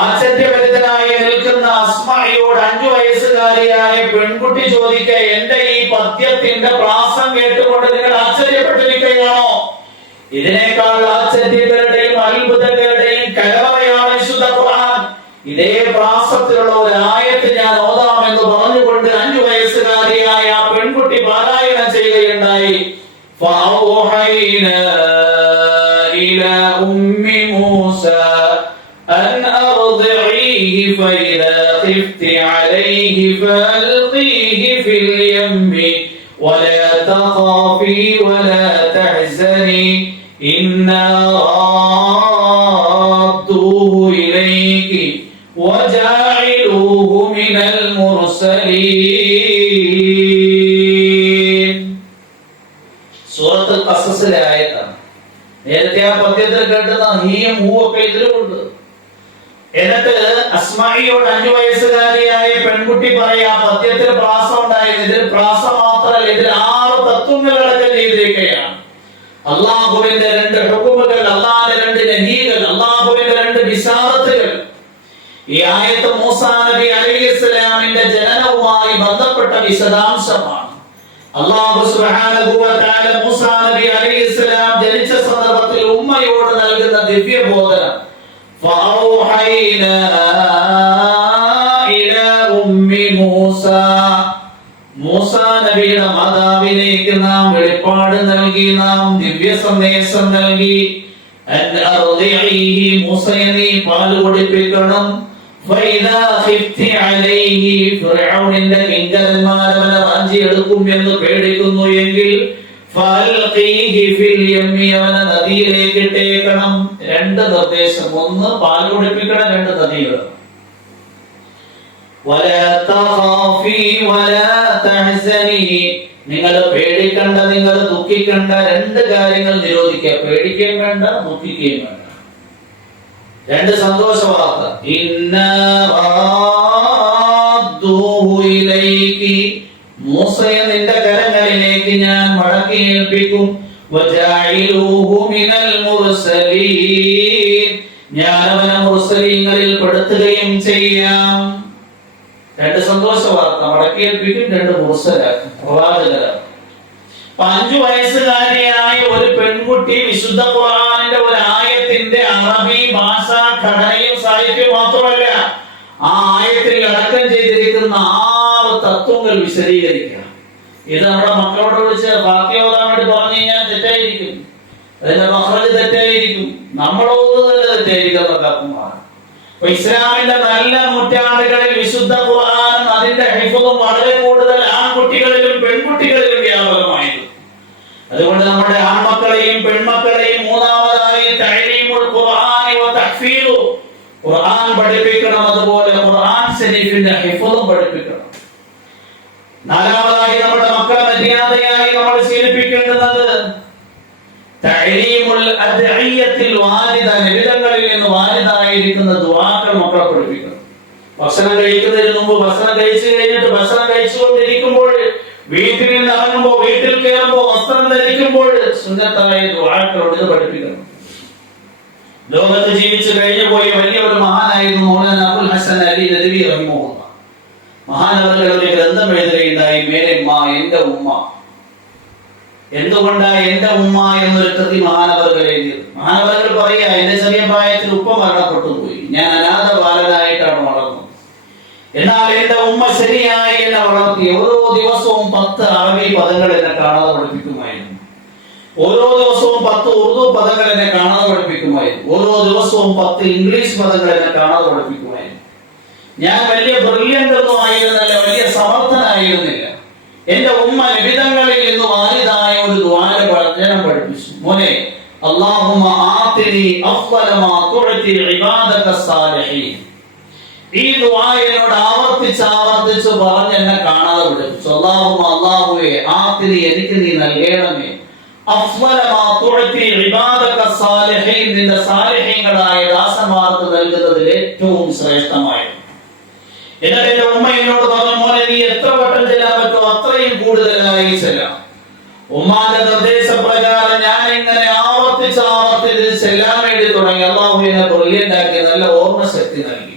ആശ്ചര്യഭരിതനായി നിൽക്കുന്ന അസ്മഈയോട് 5 വയസ്സുകാരിയായ പെൺകുട്ടി ചോദിക്ക, എന്റെ ഈ പദ്യത്തിന്റെ പ്രാസം കേട്ടുകൊണ്ട് നിങ്ങൾ ആശ്ചര്യപ്പെട്ടിരിക്കുകയാണോ? ഇതിനേക്കാൾ ആശ്ചര്യങ്ങളുടെയും അത്ഭുതങ്ങളുടെയും കലവറയാണ് വിശുദ്ധ ഖുർആൻ. ഇതേ പ്രാസത്തിലുള്ള ഒരു ആയത്ത് ഞാൻ ഓതാമെന്ന് പറഞ്ഞുകൊണ്ട് 5 വയസ്സുകാരിയായ ആ പെൺകുട്ടി പാരായണം ചെയ്യുകയുണ്ടായി. ഫൗഹൈനാ ഇലാ ഉമ്മി മൂസ അൻ അർദിഈഹി ഫഇദാ ഖിഫ്തി അലൈഹി ഫഅൽഖീഹി ഫിൽ യമ്മി വലാ തഖാഫി വലാ തഹ്സനി ഇന്നാ റാദ്ദൂഹു ഇലൈകി വജാഇലൂഹു മിനൽ മുർസലീൻ. സൂറത്തുൽ ഖസസിലെ ആയത്താണ്. നേരത്തെ ആ പദ്യത്തിൽ കേട്ടുന്ന ഹീം ഒക്കെ ഇതിലുമുണ്ട്. എന്നിട്ട് അസ്മായിയോട് 5 വയസ്സുകാരിയായ പെൺകുട്ടി പറയാ, പദ്യത്തിൽ പ്രാസം ഉണ്ടായത്, ഇതിൽ പ്രാസം മാത്രമല്ല, ഇതിൽ 6 തത്വങ്ങൾ അടക്കം ചെയ്തിരിക്കുകയാണ്. അള്ളാഹുവിന്റെ 2 ഹുക്മുകൾ, അള്ളാഹിന്റെ 2 നഹീകൾ, അള്ളാഹുവിന്റെ 2 ബിശാറത്തുകൾ. ഈ ആയത്ത് മൂസാ നബി അലൈഹിസ്സലാമിന്റെ ജനനവുമായി ബന്ധപ്പെട്ട വിശദാംശമാണ്. അല്ലാഹു സുബ്ഹാനഹു വ തആല മൂസാ നബി അലൈഹിസ്സലാം ജനിച്ച സന്ദർഭത്തിൽ ഉമ്മയോട് നൽകുന്ന ദിവ്യബോധനം, ഫഔഹൈനാ ഇലാ ഉമ്മി മൂസാ, മൂസാ നബിയുടെ മാതാവിലേക്ക് നാം വെളിപ്പാട് നൽകി, നാം ദിവ്യ സന്ദേശം നൽകി. അൻ അർദിഇഹി, മൂസയെ നീ പാൽ കുടിപ്പിക്കണം. ഫൈദാ ഖിഫ്തി അലൈഹി, ഫിർഔനിന്റെ കിങ്കരന്മാർ അവനെ റാഞ്ചിയെടുക്കും എന്ന് പേടിക്കുന്നു എങ്കിൽ ഫൽഖീഹി ഫിൽ യമ്മി, അവനെ നദിയിലേക്ക് ഇട്ടേക്കണം. 2 നിർദ്ദേശം, 1 പാൽ കുടിപ്പിക്കണം, 2 നദിയിൽ. വലാ തഖാഫി വലാ തഹ്സനി, നിങ്ങൾ പേടിക്കണ്ട, നിങ്ങൾ ദുഃഖിക്കണ്ട. 2 കാര്യങ്ങൾ നിരോധിക്കുക, പേടിക്കുകയും വേണ്ട, ദുഃഖിക്കുകയും വേണ്ട. 2 സന്തോഷ വാർത്ത. ഇന്നാ റാദ്ദൂഹു ഇലൈകി, മൂസയെ നിന്റെ കരങ്ങളിലേക്ക് ഞാൻ മടക്കി ഏൽപ്പിക്കും. വജാഇലൂഹു മിനൽ മുർസലീൻ, ഞാൻ അവനെ മുർസലീങ്ങളിൽ പെടുത്തുകയും ചെയ്യാം. 2 സന്തോഷ വാർത്ത, മടക്കി ഏൽപ്പിക്കും, 2 മുർസലാക്കും, പ്രവാചകരാക്കും. 5 വയസ്സുകാരിയായ ഒരു പെൺകുട്ടി വിശുദ്ധ ഖുർആനിന്റെ ഒരു ആയത്തിന്റെ അറബി ഭാഷ ഘടനയും സാഹിത്യവും മാത്രമല്ല, ആ ആയത്തിൽ അടക്കം ചെയ്തിരിക്കുന്ന 6 തത്വങ്ങൾ വിശദീകരിക്കുക. ഇത് നമ്മുടെ മക്കളോട് വിളിച്ച് ബാക്കി ഓതാൻ വേണ്ടി പറഞ്ഞു കഴിഞ്ഞാൽ തെറ്റായിരിക്കും, അതിന്റെ മഹ്റജ് തെറ്റായിരിക്കും, നമ്മളോട് തന്നെ തെറ്റായിരിക്കും. അപ്പൊ ഇസ്ലാമിന്റെ നല്ല നൂറ്റാണ്ടുകളിൽ വിശുദ്ധ ഖുർആനും അതിന്റെ ഹിഫ്ളും വളരെ കൂടുതൽ ആൺകുട്ടികളിലും പെൺകുട്ടികളിലും വ്യാപകമായിരുന്നു. അതുകൊണ്ട് നമ്മുടെ ആൺമക്കളെയും പെൺമക്കളെയും മൂന്നാമതായി തഅലീമുൽ ഖുർആനി വ തഹ്ഫീദു, ഖുർആൻ പഠിപ്പിക്കണം, അതുപോലെ ഖുർആൻ ശരീഫിന്റെ ഹിഫ്ളും പഠിപ്പിക്കണം. നാലാമതായി നമ്മുടെ മക്കളെ മര്യാദയായി നമ്മൾ ശീലിപ്പിക്കേണ്ടത് തഅലീമുൽ അദ്ഇയത്തിൽ വാലിദ, നിബിധങ്ങളിൽ നിന്ന് വാലിദായിരിക്കുന്ന ദുആകൾ മക്കളെ പഠിപ്പിക്കണം. ഭക്ഷണം കഴിക്കുന്നതിന് മുമ്പ്, ഭക്ഷണം കഴിച്ചു കഴിഞ്ഞിട്ട്, ഭക്ഷണം കഴിച്ചുകൊണ്ടിരിക്കുമ്പോൾ, വീട്ടിൽ നിന്ന് ഇറങ്ങുമ്പോൾ, വീട്ടിൽ കയറുമ്പോൾ, വസ്ത്രം ധരിക്കുമ്പോൾ സുന്നത്തായ ദുആകളോട് ഇത് പഠിപ്പിക്കണം. ലോകത്ത് ജീവിച്ചു കഴിഞ്ഞു പോയ വലിയ ഒരു മഹാനായിരുന്നു മൗലാന അബുൽ ഹസൻ അലി നദ്വി റഹിമഹുല്ലാഹ്. മഹാനവറുകൾ ഒരു ഗ്രന്ഥം എഴുതുകയുണ്ടായി, മേരെ മാ, എന്റെ ഉമ്മ. എന്തുകൊണ്ടാ എന്റെ ഉമ്മ എന്നൊരു കൃതി മഹാനവറുകൾ എഴുതിയത്? മഹാനവറുകൾ പറയാ, എന്റെ ചെറിയ പ്രായത്തിൽ ഉപ്പ മരണപ്പെട്ടു പോയി, ഞാൻ അനാഥ ബാലനായിട്ടാണ് വളർന്നത്. എന്നാൽ എന്റെ ഉമ്മ ശരിയായി എന്നെ വളർത്തി. ഓരോ ദിവസവും 10 അറബി പദങ്ങൾ എന്നെ കാണാതെ പഠിപ്പിക്കുമായിരുന്നു. ഓരോ ദിവസവും 10 ഉറുദു പദങ്ങൾ എന്നെ കാണാതെ പഠിപ്പിക്കുമായിരുന്നു. ഓരോ ദിവസവും 10 ഇംഗ്ലീഷ് പദങ്ങൾ എന്നെ കാണാതെ പഠിപ്പിക്കുമായിരുന്നു. ഞാൻ വലിയ ബ്രില്യന്റ് ഒന്നും ആയിരുന്നില്ല, വലിയ സമർത്ഥനായിരുന്നില്ല. എന്റെ ഉമ്മ നിബിധങ്ങളിൽ നിന്ന് വാലിദായ ഒരു ദുആനെ പഠനം പഠിപ്പിച്ചു. മോനെ, അല്ലാഹുമ്മ ആതിനി അഫ്ളല മാ തുഅതി ഇബാദക സാലിഹീൻ. ഈ ദുആ എന്നോട് ആവർത്തിച്ച് പറഞ്ഞ് എന്നെ കാണാതെ പഠിപ്പിച്ചു. അല്ലാഹുമ്മ, അല്ലാഹുവേ, ആതിനി, എനിക്ക് നീ നൽകണമേ, അഫ്ളല മാ തുഅതി ഇബാദക സാലിഹീൻ, നിന്റെ സാലിഹീങ്ങളായ ദാസന്മാർക്ക് നൽകുന്നതിൽ ഏറ്റവും ശ്രേഷ്ഠമായത്. എന്നിട്ട് എന്റെ ഉമ്മ എന്നോട് പറഞ്ഞു, മോനെ, നീ എത്ര വട്ടം ചെല്ലാൻ പറ്റുമോ അത്രയും കൂടുതലായി ചെല്ലാം. ഉമ്മാന്റെ നിർദ്ദേശപ്രകാരം ഞാൻ ഇങ്ങനെ ആവർത്തിച്ച് ചെല്ലാൻ വേണ്ടി തുടങ്ങി. അല്ലാഹു എന്നെ ബ്രില്യന്റാക്കി, നല്ല ഓർമ്മശക്തി നൽകി.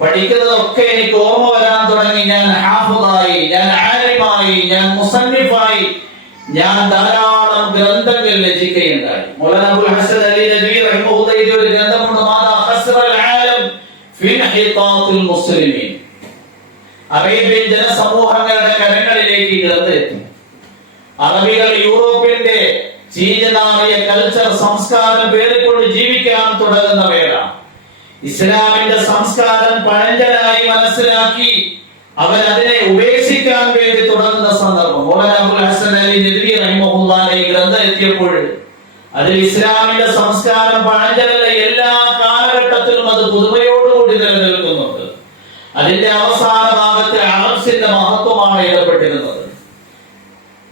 പഠിക്കുന്നതൊക്കെ എനിക്ക് ഓർമ്മ വരാൻ തുടങ്ങി. ഞാൻ ഹാഫിളായി, ഞാൻ ആലിമായി, ഞാൻ മുസന്നിഫായി, ഞാൻ ധാരാളം ഗ്രന്ഥങ്ങൾ രചിക്കുകയുണ്ടായി. മൗലാന അബുൽ ഹസൻ അലി നദ്വി റഹിമഹുല്ലാഹ് എഴുതിയ ഒരു ഗ്രന്ഥമുണ്ട്, മാദാ ഖസ്റൽ ആലം ഫി ഇൻഹിതാത്തിൽ മുസ്ലിമീൻ. അറേബ്യൻ ജനസമൂഹങ്ങളുടെ കരങ്ങളിലേക്ക് ഗ്രന്ഥം എത്തും. അറബികൾ യൂറോപ്പിന്റെ ചീഞ്ഞനാറിയ കൾച്ചർ, സംസ്കാരം പേറിക്കൊണ്ട് ജീവിക്കാൻ തുടങ്ങുന്ന വേള, ഇസ്ലാമിന്റെ സംസ്കാരം പഴഞ്ചനായി മനസ്സിലാക്കി അവർ അതിനെ ഉപേക്ഷിക്കാൻ വേണ്ടി തുടങ്ങുന്ന സന്ദർഭം. മൗലാന അബുൽ ഹസൻ അലി നദ്വി റഹിമഹുല്ലാഹ് ഈ ഗ്രന്ഥം എത്തിയപ്പോൾ അതിൽ ഇസ്ലാമിന്റെ സംസ്കാരം പഴഞ്ചനല്ല, എല്ലാ കാലഘട്ടത്തിലും അത് പുതുമയോടുകൂടി നിലനിൽക്കുന്നുണ്ട്. അതിന്റെ അവസാന ഭാഗത്ത് അറബ്സിന്റെ മഹത്വമാണ് എഴുതപ്പെട്ടിരുന്നത്.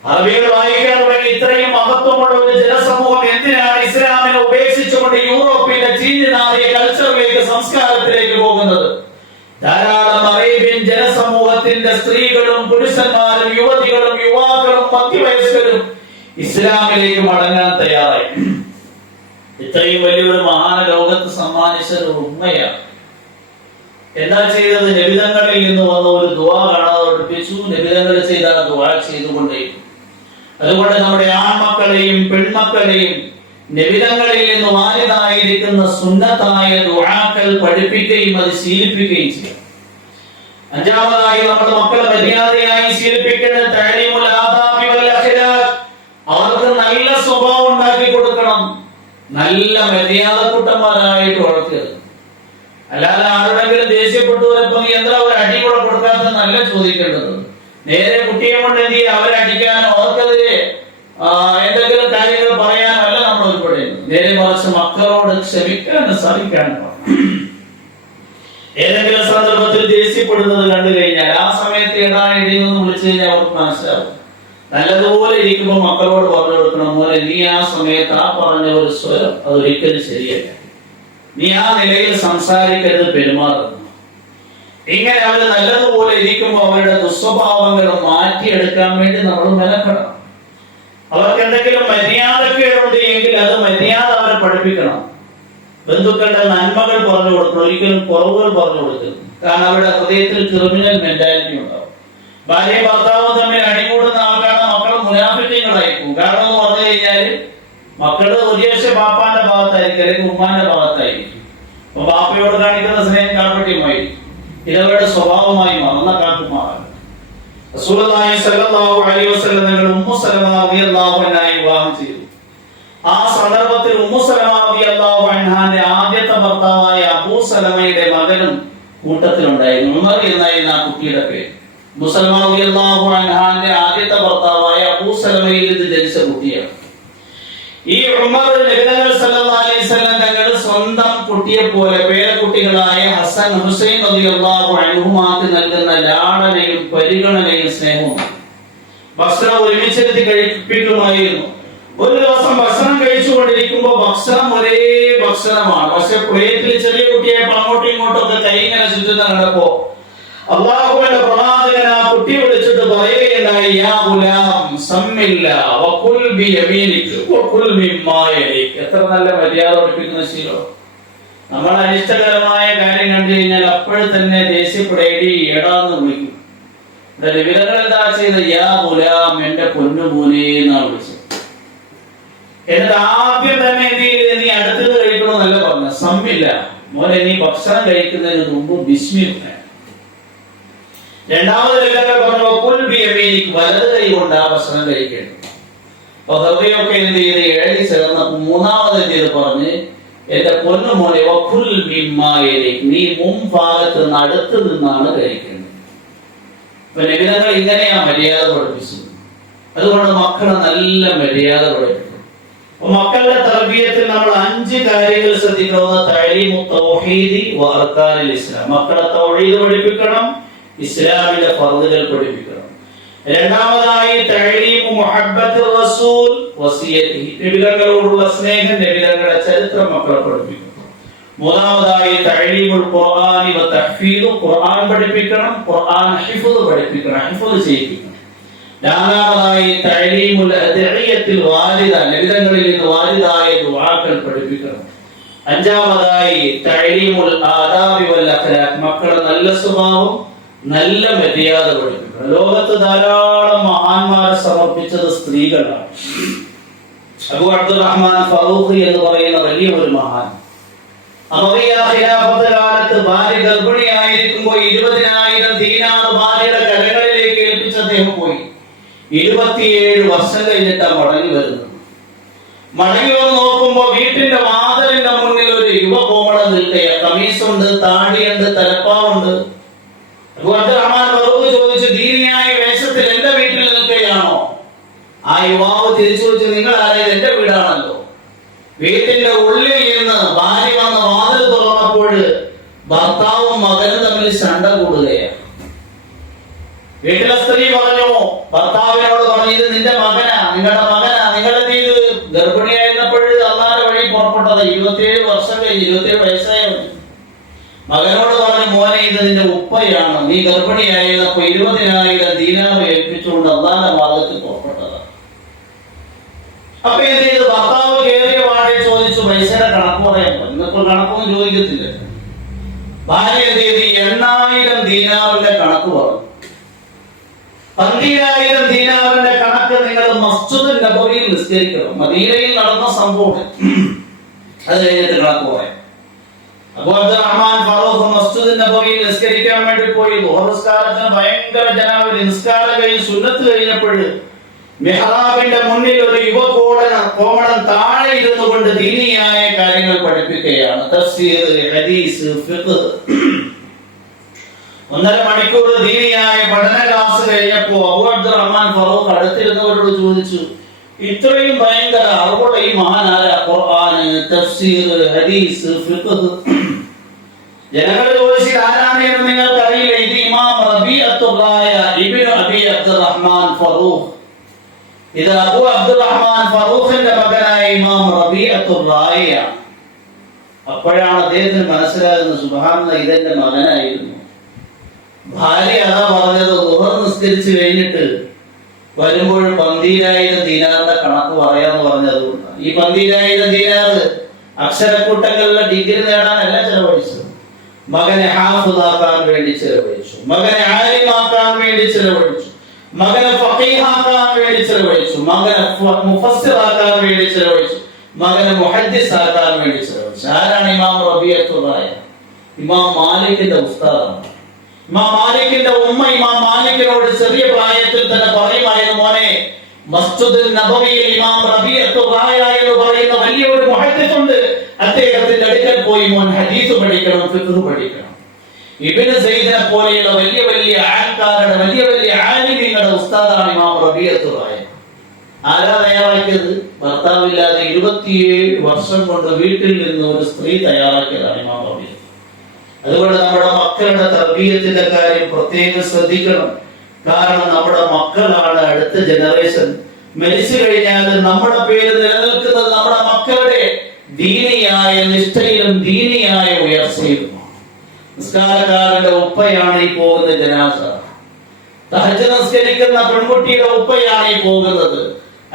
അറബികൾ വായിക്കാൻ തുടങ്ങി, ഇത്രയും മഹത്വമുള്ള ഒരു ജനസമൂഹം എന്തിനാണ് ഇസ്ലാമിനെ ഉപേക്ഷിച്ചുകൊണ്ട് യൂറോപ്പിന്റെ ചീഞ്ഞ വൈവിധ്യം മാറിയ കൾച്ചറിലേക്ക്, സംസ്കാരത്തിലേക്ക് പോകുന്നത്. ധാരാളം അറേബ്യൻ ജനസമൂഹത്തിന്റെ സ്ത്രീകളും പുരുഷന്മാരും യുവതികളും യുവാക്കളും മധ്യവയസ്കരും ഇസ്ലാമിലേക്ക് മടങ്ങാൻ തയ്യാറായി. ഇത്രയും വലിയൊരു മഹാന ലോകത്ത് സമ്മാനിച്ചൊരു ഉമ്മയാണ്. എന്താ ചെയ്തത്? നബിതങ്ങളിൽ നിന്ന് വന്ന ഒരു ദുആ കാണാതെ പഠിപ്പിച്ചു. നബിതങ്ങൾ ചെയ്ത ദുആ ചെയ്തുകൊണ്ടേയിരുന്നു. അതുകൊണ്ട് നമ്മുടെ ആൺമക്കളെയും പെൺമക്കളെയും നബിതങ്ങളിൽ നിന്ന് വാരിതായിരിക്കുന്ന സുന്നത്തായ ദുആക്കൾ പഠിപ്പിക്കുകയും അത് ശീലിപ്പിക്കുകയും ചെയ്യും. അഞ്ചാമതായി നമ്മുടെ മക്കളെ മര്യാദയായി ശീലിപ്പിക്കേണ്ടത് തഅലീമുൽ ആദാബി വൽ അഖ്ലാഖ്. അവർക്ക് നല്ല സ്വഭാവം ഉണ്ടാക്കി കൊടുക്കണം. നല്ല മര്യാദക്കുട്ടന്മാരായിട്ട് വളർത്തുക. അല്ലാതെ ആരോടെങ്കിലും ദേഷ്യപ്പെട്ടു വരപ്പോ എന്താ ഒരു അടി കൂടെ കൊടുക്കാത്ത നല്ല ചോദിക്കേണ്ടത്. നേരെ കുട്ടിയെ കൊണ്ട് എന്ത് ചെയ്യുക, അവരെ അടിക്കാനോ അവർക്കെതിരെ എന്തെങ്കിലും കാര്യങ്ങൾ പറയാനോ അല്ല നമ്മൾ ഉൾപ്പെടുന്നത്. നേരെ മറിച്ച് മക്കളോട് ക്ഷമിക്കാനും സഹിക്കാനും. ഏതെങ്കിലും സന്ദർഭത്തിൽ ദേഷ്യപ്പെടുന്നത് കണ്ടു കഴിഞ്ഞാൽ ആ സമയത്ത് ഇടിയെന്ന് വിളിച്ചു കഴിഞ്ഞാൽ അവർക്ക് മനസ്സിലാവും. നല്ലതുപോലെ ഇരിക്കുമ്പോൾ മക്കളോട് പറഞ്ഞു കൊടുക്കണം, മോനെ നീ ആ സമയത്ത് ആ പറഞ്ഞ ഒരു സ്വരം അതൊരിക്കലും ശരിയല്ല, നീ ആ നിലയിൽ സംസാരിക്കരുത്, പെരുമാറുന്നു. ഇങ്ങനെ അവർ നല്ലതുപോലെ ഇരിക്കുമ്പോൾ അവരുടെ ദുസ്വഭാവങ്ങൾ മാറ്റിയെടുക്കാൻ വേണ്ടി നമ്മൾ മെനക്കെടണം. അവർക്ക് എന്തെങ്കിലും മര്യാദക്കേടുണ്ട് എങ്കിൽ അത് മര്യാദ അവരെ പഠിപ്പിക്കണം. ബന്ധുക്കളുടെ നന്മകൾ പറഞ്ഞു കൊടുക്കണം, ഒരിക്കലും കുറവുകൾ പറഞ്ഞു കൊടുക്കരുത്. കാരണം അവരുടെ ഹൃദയത്തിൽ ക്രിമിനൽ മെന്റാലിറ്റി ഉണ്ടാവും. ഭാര്യയും ഭർത്താവും തമ്മിൽ അടികൂടുന്ന ആൾക്കാരുടെ മക്കൾ മുനാഫിക്കങ്ങളായിരിക്കും. കാരണം എന്ന് പറഞ്ഞു കഴിഞ്ഞാല് മക്കള് ഒരുപക്ഷെ ബാപ്പാന്റെ ഭാഗത്തായിരിക്കും, അല്ലെങ്കിൽ ഉമ്മാന്റെ ഭാഗത്തായിരിക്കും. അപ്പൊ ബാപ്പയോട് കാണിക്കുന്ന സ്നേഹം കാർപ്പട്യമായിരിക്കും. ഇതവരുടെ സ്വഭാവമായി മാറുന്ന കാക്കുമാറാണ്. റസൂലുള്ളാഹി സ്വല്ലല്ലാഹു അലൈഹി വസല്ലം തങ്ങൾ ഉമ്മു സലമ റളിയല്ലാഹു അൻഹയെ വിവാഹം ചെയ്തു. ആ സന്ദർഭത്തിൽ ഉമ്മു സലമ റളിയല്ലാഹു അൻഹാന്റെ ആദ്യത്തെ ഭർത്താവായ അബൂ സലമയുടെ മകനും കൂട്ടത്തിലുണ്ടായിരുന്നു. ഉമർ എന്നായിരുന്നു ആ കുട്ടിയുടെ പേര്. ഉമ്മു സലമ റളിയല്ലാഹു അൻഹാന്റെ ആദ്യത്തെ ഭർത്താവായ അബൂ സലമയിൽ നിന്ന് ജനിച്ച കുട്ടിയാണ്. ഈ ഉമർ നബി സല്ലല്ലാഹു അലൈഹി വസല്ലം തങ്ങൾ സ്വന്തം കുട്ടിയെ പോലെ പേരക്കുട്ടികളായ ഹസൻ ഹുസൈൻ റളിയല്ലാഹു അൻഹുമാക്ക് നൽകുന്ന ലാളനയും പരിഗണനയും സ്നേഹവും. ഭക്ഷണം ഒരുമിച്ചിരുത്തി കഴിപ്പിക്കുമായിരുന്നു. ഒരു ദിവസം ഭക്ഷണം കഴിച്ചുകൊണ്ടിരിക്കുമ്പോൾ ഭക്ഷണം ഒരേ ഭക്ഷണമാണ്, പക്ഷെ പ്ലേറ്റിൽ ചെറിയ കുട്ടിയെ അങ്ങോട്ടും ഇങ്ങോട്ടും ഒക്കെ കൈ ഇങ്ങനെ ചുറ്റുന്ന കണ്ടപ്പോ അല്ലാഹുവിന്റെ പ്രവാചകൻ ആ കുട്ടിയെ വിളിച്ചിട്ട് പറയുകയുണ്ടായി, യാ ഗുലാം സമ്മില്ല വകുൽ ബിയമീനിക വകുൽ മിമ്മാ യലീക. എത്ര നല്ല മര്യാദ പഠിപ്പിക്കുന്ന ശീലം. നമ്മൾ അനിഷ്ടകരമായ കാര്യം കണ്ടു കഴിഞ്ഞാൽ അപ്പോൾ തന്നെ ദേഷ്യപ്പെടേടി എടാന്ന് വിളിക്കും. ഇവിടെ നിബിധങ്ങൾ എന്താ ചെയ്ത്, യാ ഗുലാം എന്റെ പൊന്നുമോനെ എന്നാ വിളിച്ചത്. എന്നിട്ട് ആദ്യം തന്നെ എന്ത് ചെയ്ത്, നീ അടുത്തത് കഴിക്കണമെന്നല്ല പറഞ്ഞ, സമ്മില്ല മോനെ, നീ ഭക്ഷണം കഴിക്കുന്നതിന് മുമ്പ് ബിസ്മില്ല. രണ്ടാമത് വലത് കൈ കൊണ്ട് ആ ഭക്ഷണം കഴിക്കേണ്ടത്. അപ്പൊ ഹൃദയമൊക്കെ എന്ത് ചെയ്ത് എഴുതി ചേർന്നപ്പോ മൂന്നാമത് എന്ത് ചെയ്ത് പറഞ്ഞ്, എന്റെ പൊന്നു മോനെ വഖുൽ മിമ്മാ യലീക, നീ മുൻഭാഗത്ത് നിന്ന് അടുത്ത് നിന്നാണ് കഴിക്കേണ്ടത്. അപ്പൊ നബിതങ്ങൾ ഇങ്ങനെയാ മര്യാദ പഠിപ്പിച്ചത്. അതുകൊണ്ട് മക്കളെ നല്ല മര്യാദ പഠിപ്പിക്കും. അപ്പൊ മക്കളുടെ തർബിയത്തിൽ നമ്മൾ 5 കാര്യങ്ങൾ ശ്രദ്ധിക്കണം. തഅലീമു തൗഹീദി വ അർക്കാനിൽ ഇസ്ലാം. മക്കളെ തൗഹീദ് പഠിപ്പിക്കണം, ഇസ്ലാമിന്റെ ഫർളുകൾ പഠിപ്പിക്കണം. രണ്ടാമതായി തഅലീമു മുഹബ്ബത്തുർ റസൂൽ വസിയത്തിഹി, നബിതങ്ങളോടുള്ള സ്നേഹം, നബിതങ്ങളുടെ ചരിത്രം മക്കളെ പഠിപ്പിക്കണം. മൂന്നാമതായി തഅലീമുൽ ഖുർആനി വ തഹ്ഫീദു, ഖുർആൻ പഠിപ്പിക്കണം, ഖുർആൻ ഹിഫ്ദ് പഠിപ്പിക്കണം, ഹിഫ്ദ് ചെയ്യിപ്പിക്കണം. നാലാമതായി തഅലീമുൽ അദ്ഇയത്തിൽ വാരിദ, നബിതങ്ങളിൽ നിന്ന് വാരിദായ ദുആകൾ പഠിപ്പിക്കണം. അഞ്ചാമതായി തഅലീമുൽ ആദാബി വൽ അഖ്ലാഖ്, മക്കളുടെ നല്ല സ്വഭാവം, നല്ല മര്യാദ പഠിപ്പിക്കണം. ലോകത്ത് ധാരാളം മഹാന്മാരെ സമർപ്പിച്ചത് സ്ത്രീകളാണ്. അബൂ അബ്ദുറഹ്മാൻ ഫറൂഖി എന്ന് പറയുന്ന വലിയ ഒരു മഹാൻ, അമവിയ ഖിലാഫത്ത് കാലത്ത് ഭാര്യ ഗർഭിണിയായിരിക്കുമ്പോൾ 20,000 ദീനാർ ഭാര്യയുടെ കരങ്ങളിലേക്ക് ഏൽപ്പിച്ച് അദ്ദേഹം പോയി. 27 വർഷം കഴിഞ്ഞിട്ടാണ് മടങ്ങി വരുന്നത്. മടങ്ങി വന്ന് നോക്കുമ്പോ വീട്ടിന്റെ വാതിലിന്റെ മുന്നിൽ ഒരു യുവകോമള നിൽക്കുക. കമീസുണ്ട്, താടിയുണ്ട്, തലപ്പാവുണ്ട്. അബ്ദുറഹ്മാൻ ഫറൂഖി ചോദിച്ചു, ദീനിയായ വേഷത്തിൽ എന്റെ വീട്ടിൽ നിൽക്കുകയാണോ? ആ യുവാവ് തിരിച്ചു ചോദിച്ചു, നിങ്ങൾ ആരായത്? എന്റെ വീടാണല്ലോ. വീട്ടിന്റെ ഉള്ളിൽ നിന്ന് ഭാര്യ വന്ന് വാതിൽ തുറന്നപ്പോൾ ഭർത്താവും മകനും തമ്മിൽ ശണ്ട കൂടുകയാണ്. വീട്ടിലെ സ്ത്രീ പറഞ്ഞു, ഭർത്താവിനോട് പറഞ്ഞു, ഇത് നിന്റെ മകനാ, നിങ്ങളുടെ മകനാ, നിങ്ങളെന്ത് ചെയ്ത്? ഗർഭിണിയായിരുന്നപ്പോൾ അള്ളാന്റെ വഴി പുറപ്പെട്ടത്. 27 വർഷം കഴിഞ്ഞു. കഴിഞ്ഞ് 27 വയസ്സായ മകനോട് പറഞ്ഞു, മോനെ ഇത് നിന്റെ ഉപ്പയാണ്, നീ ഗർഭിണിയായിരുന്നപ്പോ 20,000 ദീനാർ ഏൽപ്പിച്ചുകൊണ്ട് അള്ളാന്റെ മാർഗത്തിൽ പുറപ്പെട്ടതാണ്. അപ്പൊ എന്ത് ചെയ്തു? ഭർത്താവ് കയറിയ പാടെ ചോദിച്ചു, പൈസയുടെ കണക്ക് പറയാൻ. ഇന്നിപ്പോൾ കണക്കൊന്നും ചോദിക്കത്തില്ല. ഭാര്യ എന്ത് ചെയ്തു? 8,000 ദീനാറിന്റെ കണക്ക് പറഞ്ഞു. 12,000 ദീനാറിന്റെ കണക്ക് നിങ്ങൾ മസ്ജിദ് നബവിയിൽ നിസ്കരിക്കണം. മദീനയിൽ നടന്ന സംഭവം. അത് കഴിഞ്ഞിട്ട് കണക്ക് പറയാം. അബൂ അബ്ദുറഹ്മാൻ ഫറൂഖ് മസ്ജിദ് നബവിയിൽ നിസ്കരിക്കാൻ വേണ്ടി പോയി. നിസ്കാരത്തിന് ഭയങ്കര ജനാവലി. നിസ്കാരം കഴിഞ്ഞ് സുന്നത്ത് കഴിഞ്ഞപ്പോൾ മിഹ്റാബിന്റെ മുന്നിൽ ഒരു കോമടൻ താഴെ ഇരുന്നു കൊണ്ട് ദീനിയായ കാര്യങ്ങൾ പഠിപ്പിക്കുകയാണ്. തഫ്സീർ, ഹദീസ്, ഫിഖ്. 1.5 മണിക്കൂർ ദീനിയായ പഠന ക്ലാസ് കഴിഞ്ഞപ്പോ അബൂ അബ്ദുറഹ്മാൻ ഫറൂഖ് അടുത്തിരുന്നവരോട് ചോദിച്ചു, ഇത്രയും ഭയങ്കര അറിവുള്ള ഈ മഹാനായ ഖുർആൻ, തഫ്സീർ, ഹദീസ്, ഫിഖ് ജനങ്ങൾ ചോദിച്ചത് ആരാണ് എന്ന് നിങ്ങൾക്ക് അറിയില്ല. ഇത് ഇമാം റബീഅത്തുർ റായ ഇബ്നു അബി അബ്ദുറഹ്മാൻ ഫറൂഖ്. ഇത് അബൂ അബ്ദുറഹ്മാൻ ഫറൂഖിന്റെ മകനായ ഇമാം റബീഅത്തുർ റായ. അപ്പോഴാണ് അദ്ദേഹത്തിന് മനസ്സിലാകുന്നത്, സുബ്ഹാനല്ലാഹ്, ഇതെന്റെ മകനായിരുന്നു. ഭാര്യ അതാ പറഞ്ഞത്, ളുഹർ നിസ്കരിച്ചു കഴിഞ്ഞിട്ട് വരുമ്പോൾ 12,000 ദീനാറിന്റെ കണക്ക് പറയാന്ന് പറഞ്ഞതുകൊണ്ടാണ്. ഈ 12,000 ദീനാർ അക്ഷരക്കൂട്ടങ്ങളിലെ ഡിഗ്രി നേടാനല്ല ചെലവഴിച്ചത്. മകനെ ഹാഫിളാക്കാൻ വേണ്ടി ചെലവഴിച്ചു, മകനെ ആലിമാക്കാൻ വേണ്ടി ചെലവഴിച്ചു, മകനെ ഫഖീഹാക്കാൻ വേണ്ടി ചെലവഴിച്ചു, മകനെ മുഫസ്സിറാക്കാൻ വേണ്ടി ചെലവഴിച്ചു, മകനെ മുഹദ്ദിസാക്കാൻ വേണ്ടി ചെലവഴിച്ചു. ആരാണ് ഇമാം റബീഅത്തുർ റായ? ഇമാം മാലിക്കിന്റെ ഉസ്താദാണ്. ഇമാം മാലിക്കിന്റെ ഉമ്മ ഇമാം മാലിക്കിനോട് ചെറിയ പ്രായത്തിൽ തന്നെ പറയുമായിരുന്നു, മോനെ, മസ്ജിദുൽ നബവിയിൽ ഇമാം റബീഅത്തുർ റായ എന്ന് പറയുന്ന വലിയൊരു മുഹദ്ദിസ് ഉണ്ട്, അദ്ദേഹത്തിന്റെ അടുക്കൽ പോയി മോൻ ഹദീസ് പഠിക്കണം, ഫിഖ് പഠിക്കണം. ഇബ്നു സൈദിനെ പോലെയുള്ള വലിയ വലിയ ആൾക്കാരുടെ, വലിയ വലിയ ആലിമീങ്ങളുടെ ഉസ്താദാണ് ഇമാം റബീഅത്തുർ റായ. ആരാ തയ്യാറാക്കിയത്? ഭർത്താവില്ലാതെ 27 വർഷം കൊണ്ട് വീട്ടിൽ നിന്ന് ഒരു സ്ത്രീ തയ്യാറാക്കിയതാണ് ഇമാം റബീഅ. അതുകൊണ്ട് നമ്മുടെ മക്കളുടെ തർബീയത്തിന്റെ കാര്യം പ്രത്യേകം ശ്രദ്ധിക്കണം. കാരണം നമ്മുടെ മക്കളാണ് അടുത്ത ജനറേഷൻ. മരിച്ചു കഴിഞ്ഞാൽ നമ്മുടെ പേര് നിലനിൽക്കുന്നത് നമ്മുടെ മക്കളുടെ ദീനിയായ നിഷ്ഠയിലും ദീനിയായ ഉയർച്ചയിലും. നിസ്കാരക്കാരന്റെ ഉപ്പയാണ് ഈ പോകുന്ന ജനാസ. തഹജ്ജുദ് നിസ്കരിക്കുന്ന പെൺകുട്ടിയുടെ ഉപ്പയാണ് ഈ പോകുന്നത്,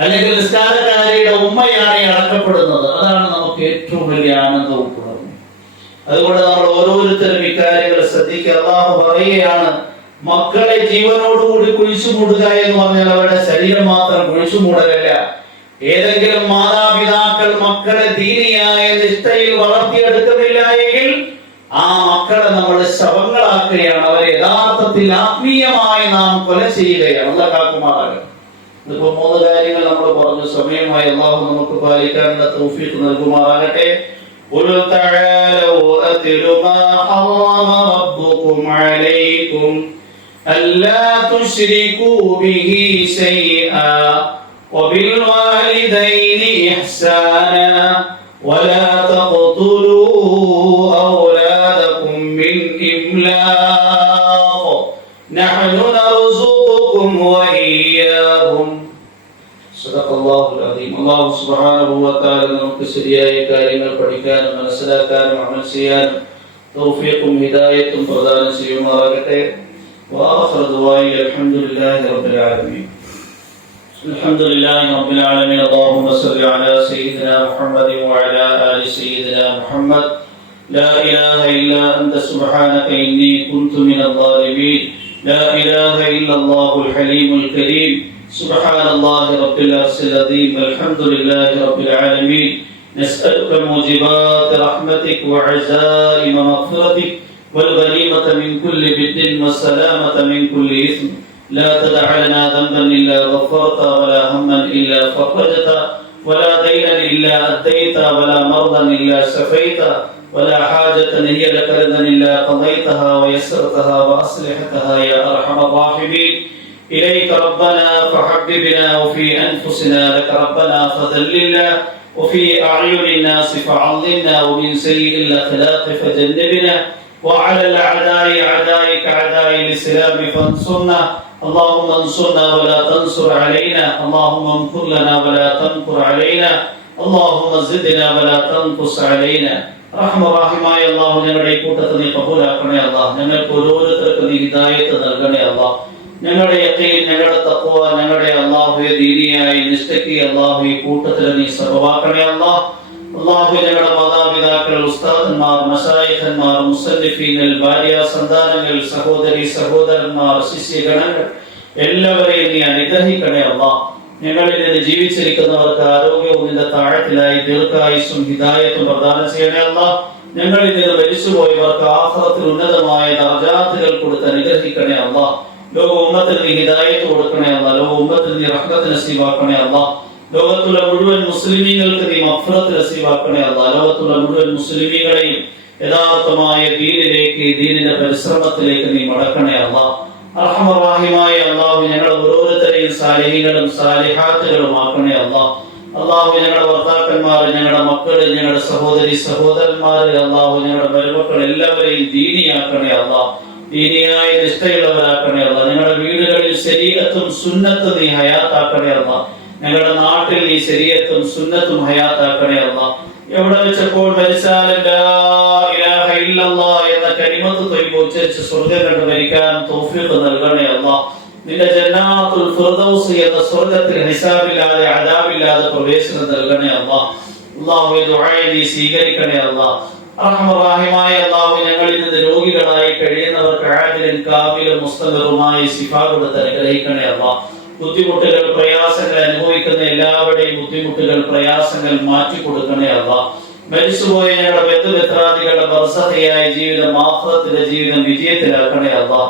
അല്ലെങ്കിൽ നിസ്കാരക്കാരിയുടെ ഉമ്മയാണ് ഈ അടക്കപ്പെടുന്നത്. അതാണ് നമുക്ക് ഏറ്റവും വലിയ ആനന്ദവും ഗുണവും. അതുകൊണ്ട് നമ്മൾ ഓരോരുത്തരും ഇക്കാര്യങ്ങൾ ശ്രദ്ധിക്കുക. അല്ലാഹു പറയുകയാണ്, മക്കളെ ജീവനോടുകൂടി കുഴിച്ചുമൂടുക എന്ന് പറഞ്ഞാൽ അവരുടെ ശരീരം മാത്രം കുഴിച്ചുമൂടലല്ല. ഏതെങ്കിലും മാതാപിതാക്കൾ മക്കളെ ദീനിയായ നിഷ്ഠയിൽ വളർത്തിയെടുക്കുന്നില്ല എങ്കിൽ ആ മക്കളെ നമ്മൾ ശവങ്ങളാക്കുകയാണ്. അവരെ യഥാർത്ഥത്തിൽ ആത്മീയമായി നാം കൊല ചെയ്യുകയാണ്. അല്ലാഹു കാക്കുമാറാകട്ടെ. ഇതിപ്പോ 3 കാര്യങ്ങൾ നമ്മൾ പറഞ്ഞു. സമയമായി അല്ലാഹു നമുക്ക് പാലിക്കാനുള്ള തൗഫീഖ് നൽകുമാറാകട്ടെ. قُلْ تَعَالَوْا أَتْلُ مَا حَرَّمَ رَبُّكُمْ عَلَيْكُمْ أَلَّا تُشْرِكُوا بِهِ شَيْئًا وَبِالْوَالِدَيْنِ إِحْسَانًا وَلَا تَقْتُلُوا أَوْلَادَكُمْ مِنْ إِمْلَاقٍ نَحْنُ نَرْزُقُكُمْ وَإِيَّاهُمْ. സദഖല്ലാഹുൽ അദീം. അല്ലാഹു സുബ്ഹാനഹു വ തആല നമുക്ക് ശരിയായ കാര്യങ്ങൾ പഠിക്കാനും മനസ്സിലാക്കാനും അമൽ ചെയ്യാനും തൗഫീഖും ഹിദായത്തും പ്രദാനം ചെയ്യുമാറാകട്ടെ. വആഖിറു ദുആഇ അൽഹംദുലില്ലാഹി റബ്ബിൽ ആലമീൻ. അൽഹംദുലില്ലാഹി റബ്ബിൽ ആലമീൻ. അല്ലാഹുമ്മ സ്വല്ലി അലാ സയ്യിദിനാ മുഹമ്മദി വഅലാ ആലി സയ്യിദിനാ മുഹമ്മദ്. ലാ ഇലാഹ ഇല്ലാ അൻത സുബ്ഹാനക ഇന്നി കുൻതു മിനൽ ളാലിമീൻ. ലാ ഇലാഹ ഇല്ലല്ലാഹുൽ ഹലീമുൽ കരീം. سبحان الله رب العرش العظيم. الحمد لله رب العالمين. نسألك موجبات رحمتك وعزائم مغفرتك والغنيمة من كل بر والسلامة من كل إثم. لا تدع لنا ذنبا إلا غفرته ولا هما إلا فرجته ولا دينا إلا أديته ولا مرضا إلا شفيته ولا حاجة هي لك رضا إلا قضيتها ويسرتها وأصلحتها يا أرحم الراحمين. إليك ربنا فحببنا وفي أنفسنا لك ربنا فذللنا وفي أعين الناس فعظمنا ومن سيء الأخلاق فجنبنا وعلى الأعداء أعدائك أعداء الإسلام فانصرنا. اللهم انصرنا ولا تنصر علينا. اللهم امكر لنا ولا تمكر علينا. اللهم زدنا ولا تنقص علينا. റഹ്മാനായ അല്ലാഹു ഞങ്ങളുടെ ഈ കൂട്ടത്തെ നീ കബൂലാക്കണേ അല്ലാഹ്. ഞങ്ങൾക്ക് ഓരോരുത്തർക്കും നീ ഹിദായത്ത് നൽകണേ അല്ലാഹ്. ഞങ്ങളുടെ യഖീൻ, ഞങ്ങളുടെ തഖ്വ, ഞങ്ങളുടെ അല്ലാഹുവേ ദീനിയായ നിഷ്ഠയ്ക്ക് അല്ലാഹു ഈ കൂട്ടത്തിൽ നീ സബബാക്കണേ അല്ലാഹ്. അല്ലാഹു ഞങ്ങളുടെ മാതാപിതാക്കൾ, ഉസ്താദന്മാർ, മശായിഖന്മാർ, മുസന്നിഫീങ്ങൾ, ഭാര്യ സന്താനങ്ങൾ, സഹോദരി സഹോദരന്മാർ, ശിഷ്യഗണങ്ങൾ എല്ലാവരെയും നീ അനുഗ്രഹിക്കണേ അല്ലാഹ്. ഞങ്ങളിൽ നിന്ന് ജീവിച്ചിരിക്കുന്നവർക്ക് ആരോഗ്യവും നിന്റെ താഴത്തിലായി ദീർഘായുസ്സും ഹിദായത്തും പ്രദാനം ചെയ്യണേ അല്ലാഹ്. ഞങ്ങളിൽ നിന്ന് മരിച്ചുപോയവർക്ക് ആഖിറത്തിൽ ഉന്നതമായ ദർജാത്തുകൾ കൊടുത്ത് അനുഗ്രഹിക്കണേ അല്ലാഹ്. ലോക ഉമ്മത്തിന് നീ ഹിദായത്ത് കൊടുക്കണേ അല്ലാഹ്. ലോക ഉമ്മത്തിന് നീ റഹ്മത്ത് നസീബാക്കണേ അല്ലാഹ്. ലോകത്തുള്ള മുഴുവൻ മുസ്ലിമീങ്ങൾക്ക് നീ മഗ്ഫിറത്ത് നസീബാക്കണേ അല്ലാഹ്. ലോകത്തുള്ള മുഴുവൻ മുസ്ലിമീങ്ങളെയും യഥാർത്ഥമായ ദീനിലേക്ക്, ദീനിന്റെ പരിശ്രമത്തിലേക്ക് നീ മടക്കണേ അല്ലാഹ്. അർഹമർറഹീമായ അല്ലാഹു ഞങ്ങൾ ഓരോരുത്തരെയും സാലിഹീങ്ങളും സാലിഹാത്തുകളും ആക്കണേ അല്ലാഹ്. അല്ലാഹു ഞങ്ങളുടെ ഭർത്താക്കന്മാർ, ഞങ്ങളുടെ മക്കൾ, ഞങ്ങളുടെ സഹോദരി സഹോദരന്മാര്, അല്ലാഹു ഞങ്ങളുടെ മരുമക്കൾ എല്ലാവരെയും ദീനിയാക്കണേ അല്ലാഹ്. ദീനിയായ നിഷ്ഠയുള്ളവരാക്കണേ അല്ലാഹ്. ഞങ്ങളുടെ വീടുകളിൽ ശരീഅത്തും സുന്നത്തും നീ ഹയാത്താക്കണേ അല്ലാഹ്. ഞങ്ങളുടെ നാട്ടിൽ നീ ശരീഅത്തും സുന്നത്തും ഹയാത്താക്കണേ അല്ലാഹ്. എവിടെ വെച്ചപ്പോൾ മരിച്ചാലും ലാ ഇലാഹ ഇല്ലല്ലാഹ് എന്ന കലിമത്ത് ത്വയ്യിബ് ഉച്ചരിച്ച് സ്വർഗ്ഗം കണ്ട് മരിക്കാൻ തൗഫീഖ് നൽകണേ അല്ലാഹ്. നിന്റെ ജന്നാത്തുൽ ഫിർദൗസ് എന്ന സ്വർഗ്ഗത്തിൽ ഹിസാബില്ലാതെ അദാബില്ലാതെ പ്രവേശനം നൽകണേ അല്ലാഹ്. അല്ലാഹുവേ ദുആയെ നീ സ്വീകരിക്കണേ അല്ലാഹ്. റഹ്മാനായ അല്ലാഹു ഞങ്ങളിൽ നിന്ന് രോഗികളായി കഴിയുന്നവർക്ക് ആജിലും കാമിലും മുസ്തമിറുമായ ശിഫ കൊടുത്ത് അനുഗ്രഹിക്കണേ അല്ലാഹ്. ബുദ്ധിമുട്ടുകൾ, പ്രയാസങ്ങൾ അനുഭവിക്കുന്ന എല്ലാവരുടെയും ബുദ്ധിമുട്ടുകൾ, പ്രയാസങ്ങൾ മാറ്റി കൊടുക്കണേ അല്ലാഹ്. മരിച്ചുപോയ ഞങ്ങളുടെ ബന്ധുമിത്രാദികളുടെ ബർസഖിയായ ജീവിതം, ആഖിറത്തിലെ ജീവിതം വിജയത്തിലാക്കണേ അല്ലാഹ്.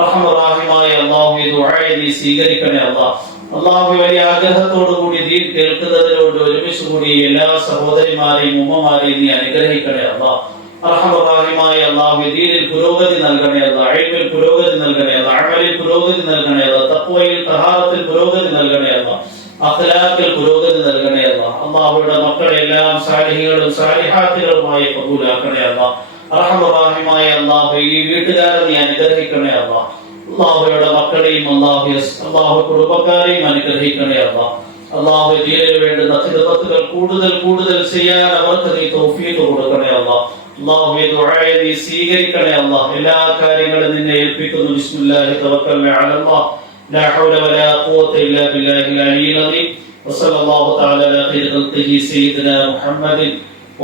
അർഹമർറഹീമായ അല്ലാഹു ഈ ദുആയെ നീ സ്വീകരിക്കണേ അല്ലാഹ്. അല്ലാഹു വലിയ ആഗ്രഹത്തോടു കൂടി ദീൻ കേൾക്കുന്നതിനോട് ഒരുമിച്ച് കൂടി എല്ലാ സഹോദരിമാരെയും ഉമ്മമാരെയും നീ അനുഗ്രഹിക്കണേ അല്ലാഹ്. അർഹമർറഹീമായ അല്ലാഹു ദീനിൽ പുരോഗതി നൽകണേ അല്ലാഹ്. ഇൽമിൽ പുരോഗതി നൽകണേ അല്ലാഹ്. അമലിൽ പുരോഗതി നൽകണേ അല്ലാഹ്. തഖ്വയിൽ തഹാറത്തിൽ പുരോഗതി നൽകണേ അല്ലാഹ്. അഖ്ലാഖിൽ പുരോഗതി നൽകണേ അല്ലാഹ്. അല്ലാഹുവിന്റെ മക്കളെ എല്ലാം സാലിഹീകളും സാലിഹാത്തുകളുമായി കബൂലാക്കണേ അല്ലാഹ്. അർഹമർറഹീമായ അല്ലാഹു ഈ വീട്ടുകാരെ നീ അനുഗ്രഹിക്കണേ അല്ലാഹ്. അല്ലാഹുവിന്റെ മക്കളെയും അല്ലാഹു കുടുംബക്കാരെയും അനുഗ്രഹിക്കണേ അല്ലാഹ്. അല്ലാഹു ദീനിനു വേണ്ടുന്ന ഖിദ്മത്തുകൾ കൂടുതൽ കൂടുതൽ ചെയ്യാൻ അവർക്ക് നീ തൗഫീഖ് കൊടുക്കണേ അല്ലാഹ്. അല്ലാഹുവേ ദുആയെ നീ സ്വീകരിക്കണേ അല്ലാഹ്. എല്ലാ കാര്യങ്ങളും നിന്നെ ഏൽപ്പിക്കുന്നു. ബിസ്മില്ലാഹി തവക്കൽനാ അലല്ലാഹ് ലാ ഹൗല വലാ ഖുവത ഇല്ലാ ബില്ലാഹിൽ അലിയിൽ അദീം. വസല്ലല്ലാഹു തആല അലാ ഖൈരി ഖൽഖിഹി സയ്യിദിനാ മുഹമ്മദിൻ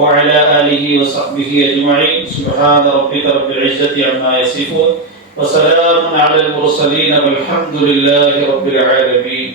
വഅലാ ആലിഹി വസഹ്ബിഹി അജ്മഈൻ. സുബ്ഹാന റബ്ബിക റബ്ബിൽ ഇസ്സത്തി അമ്മാ യസിഫൂൻ വസലാമുൻ അലൽ മുർസലീൻ വൽഹംദുലില്ലാഹി റബ്ബിൽ ആലമീൻ.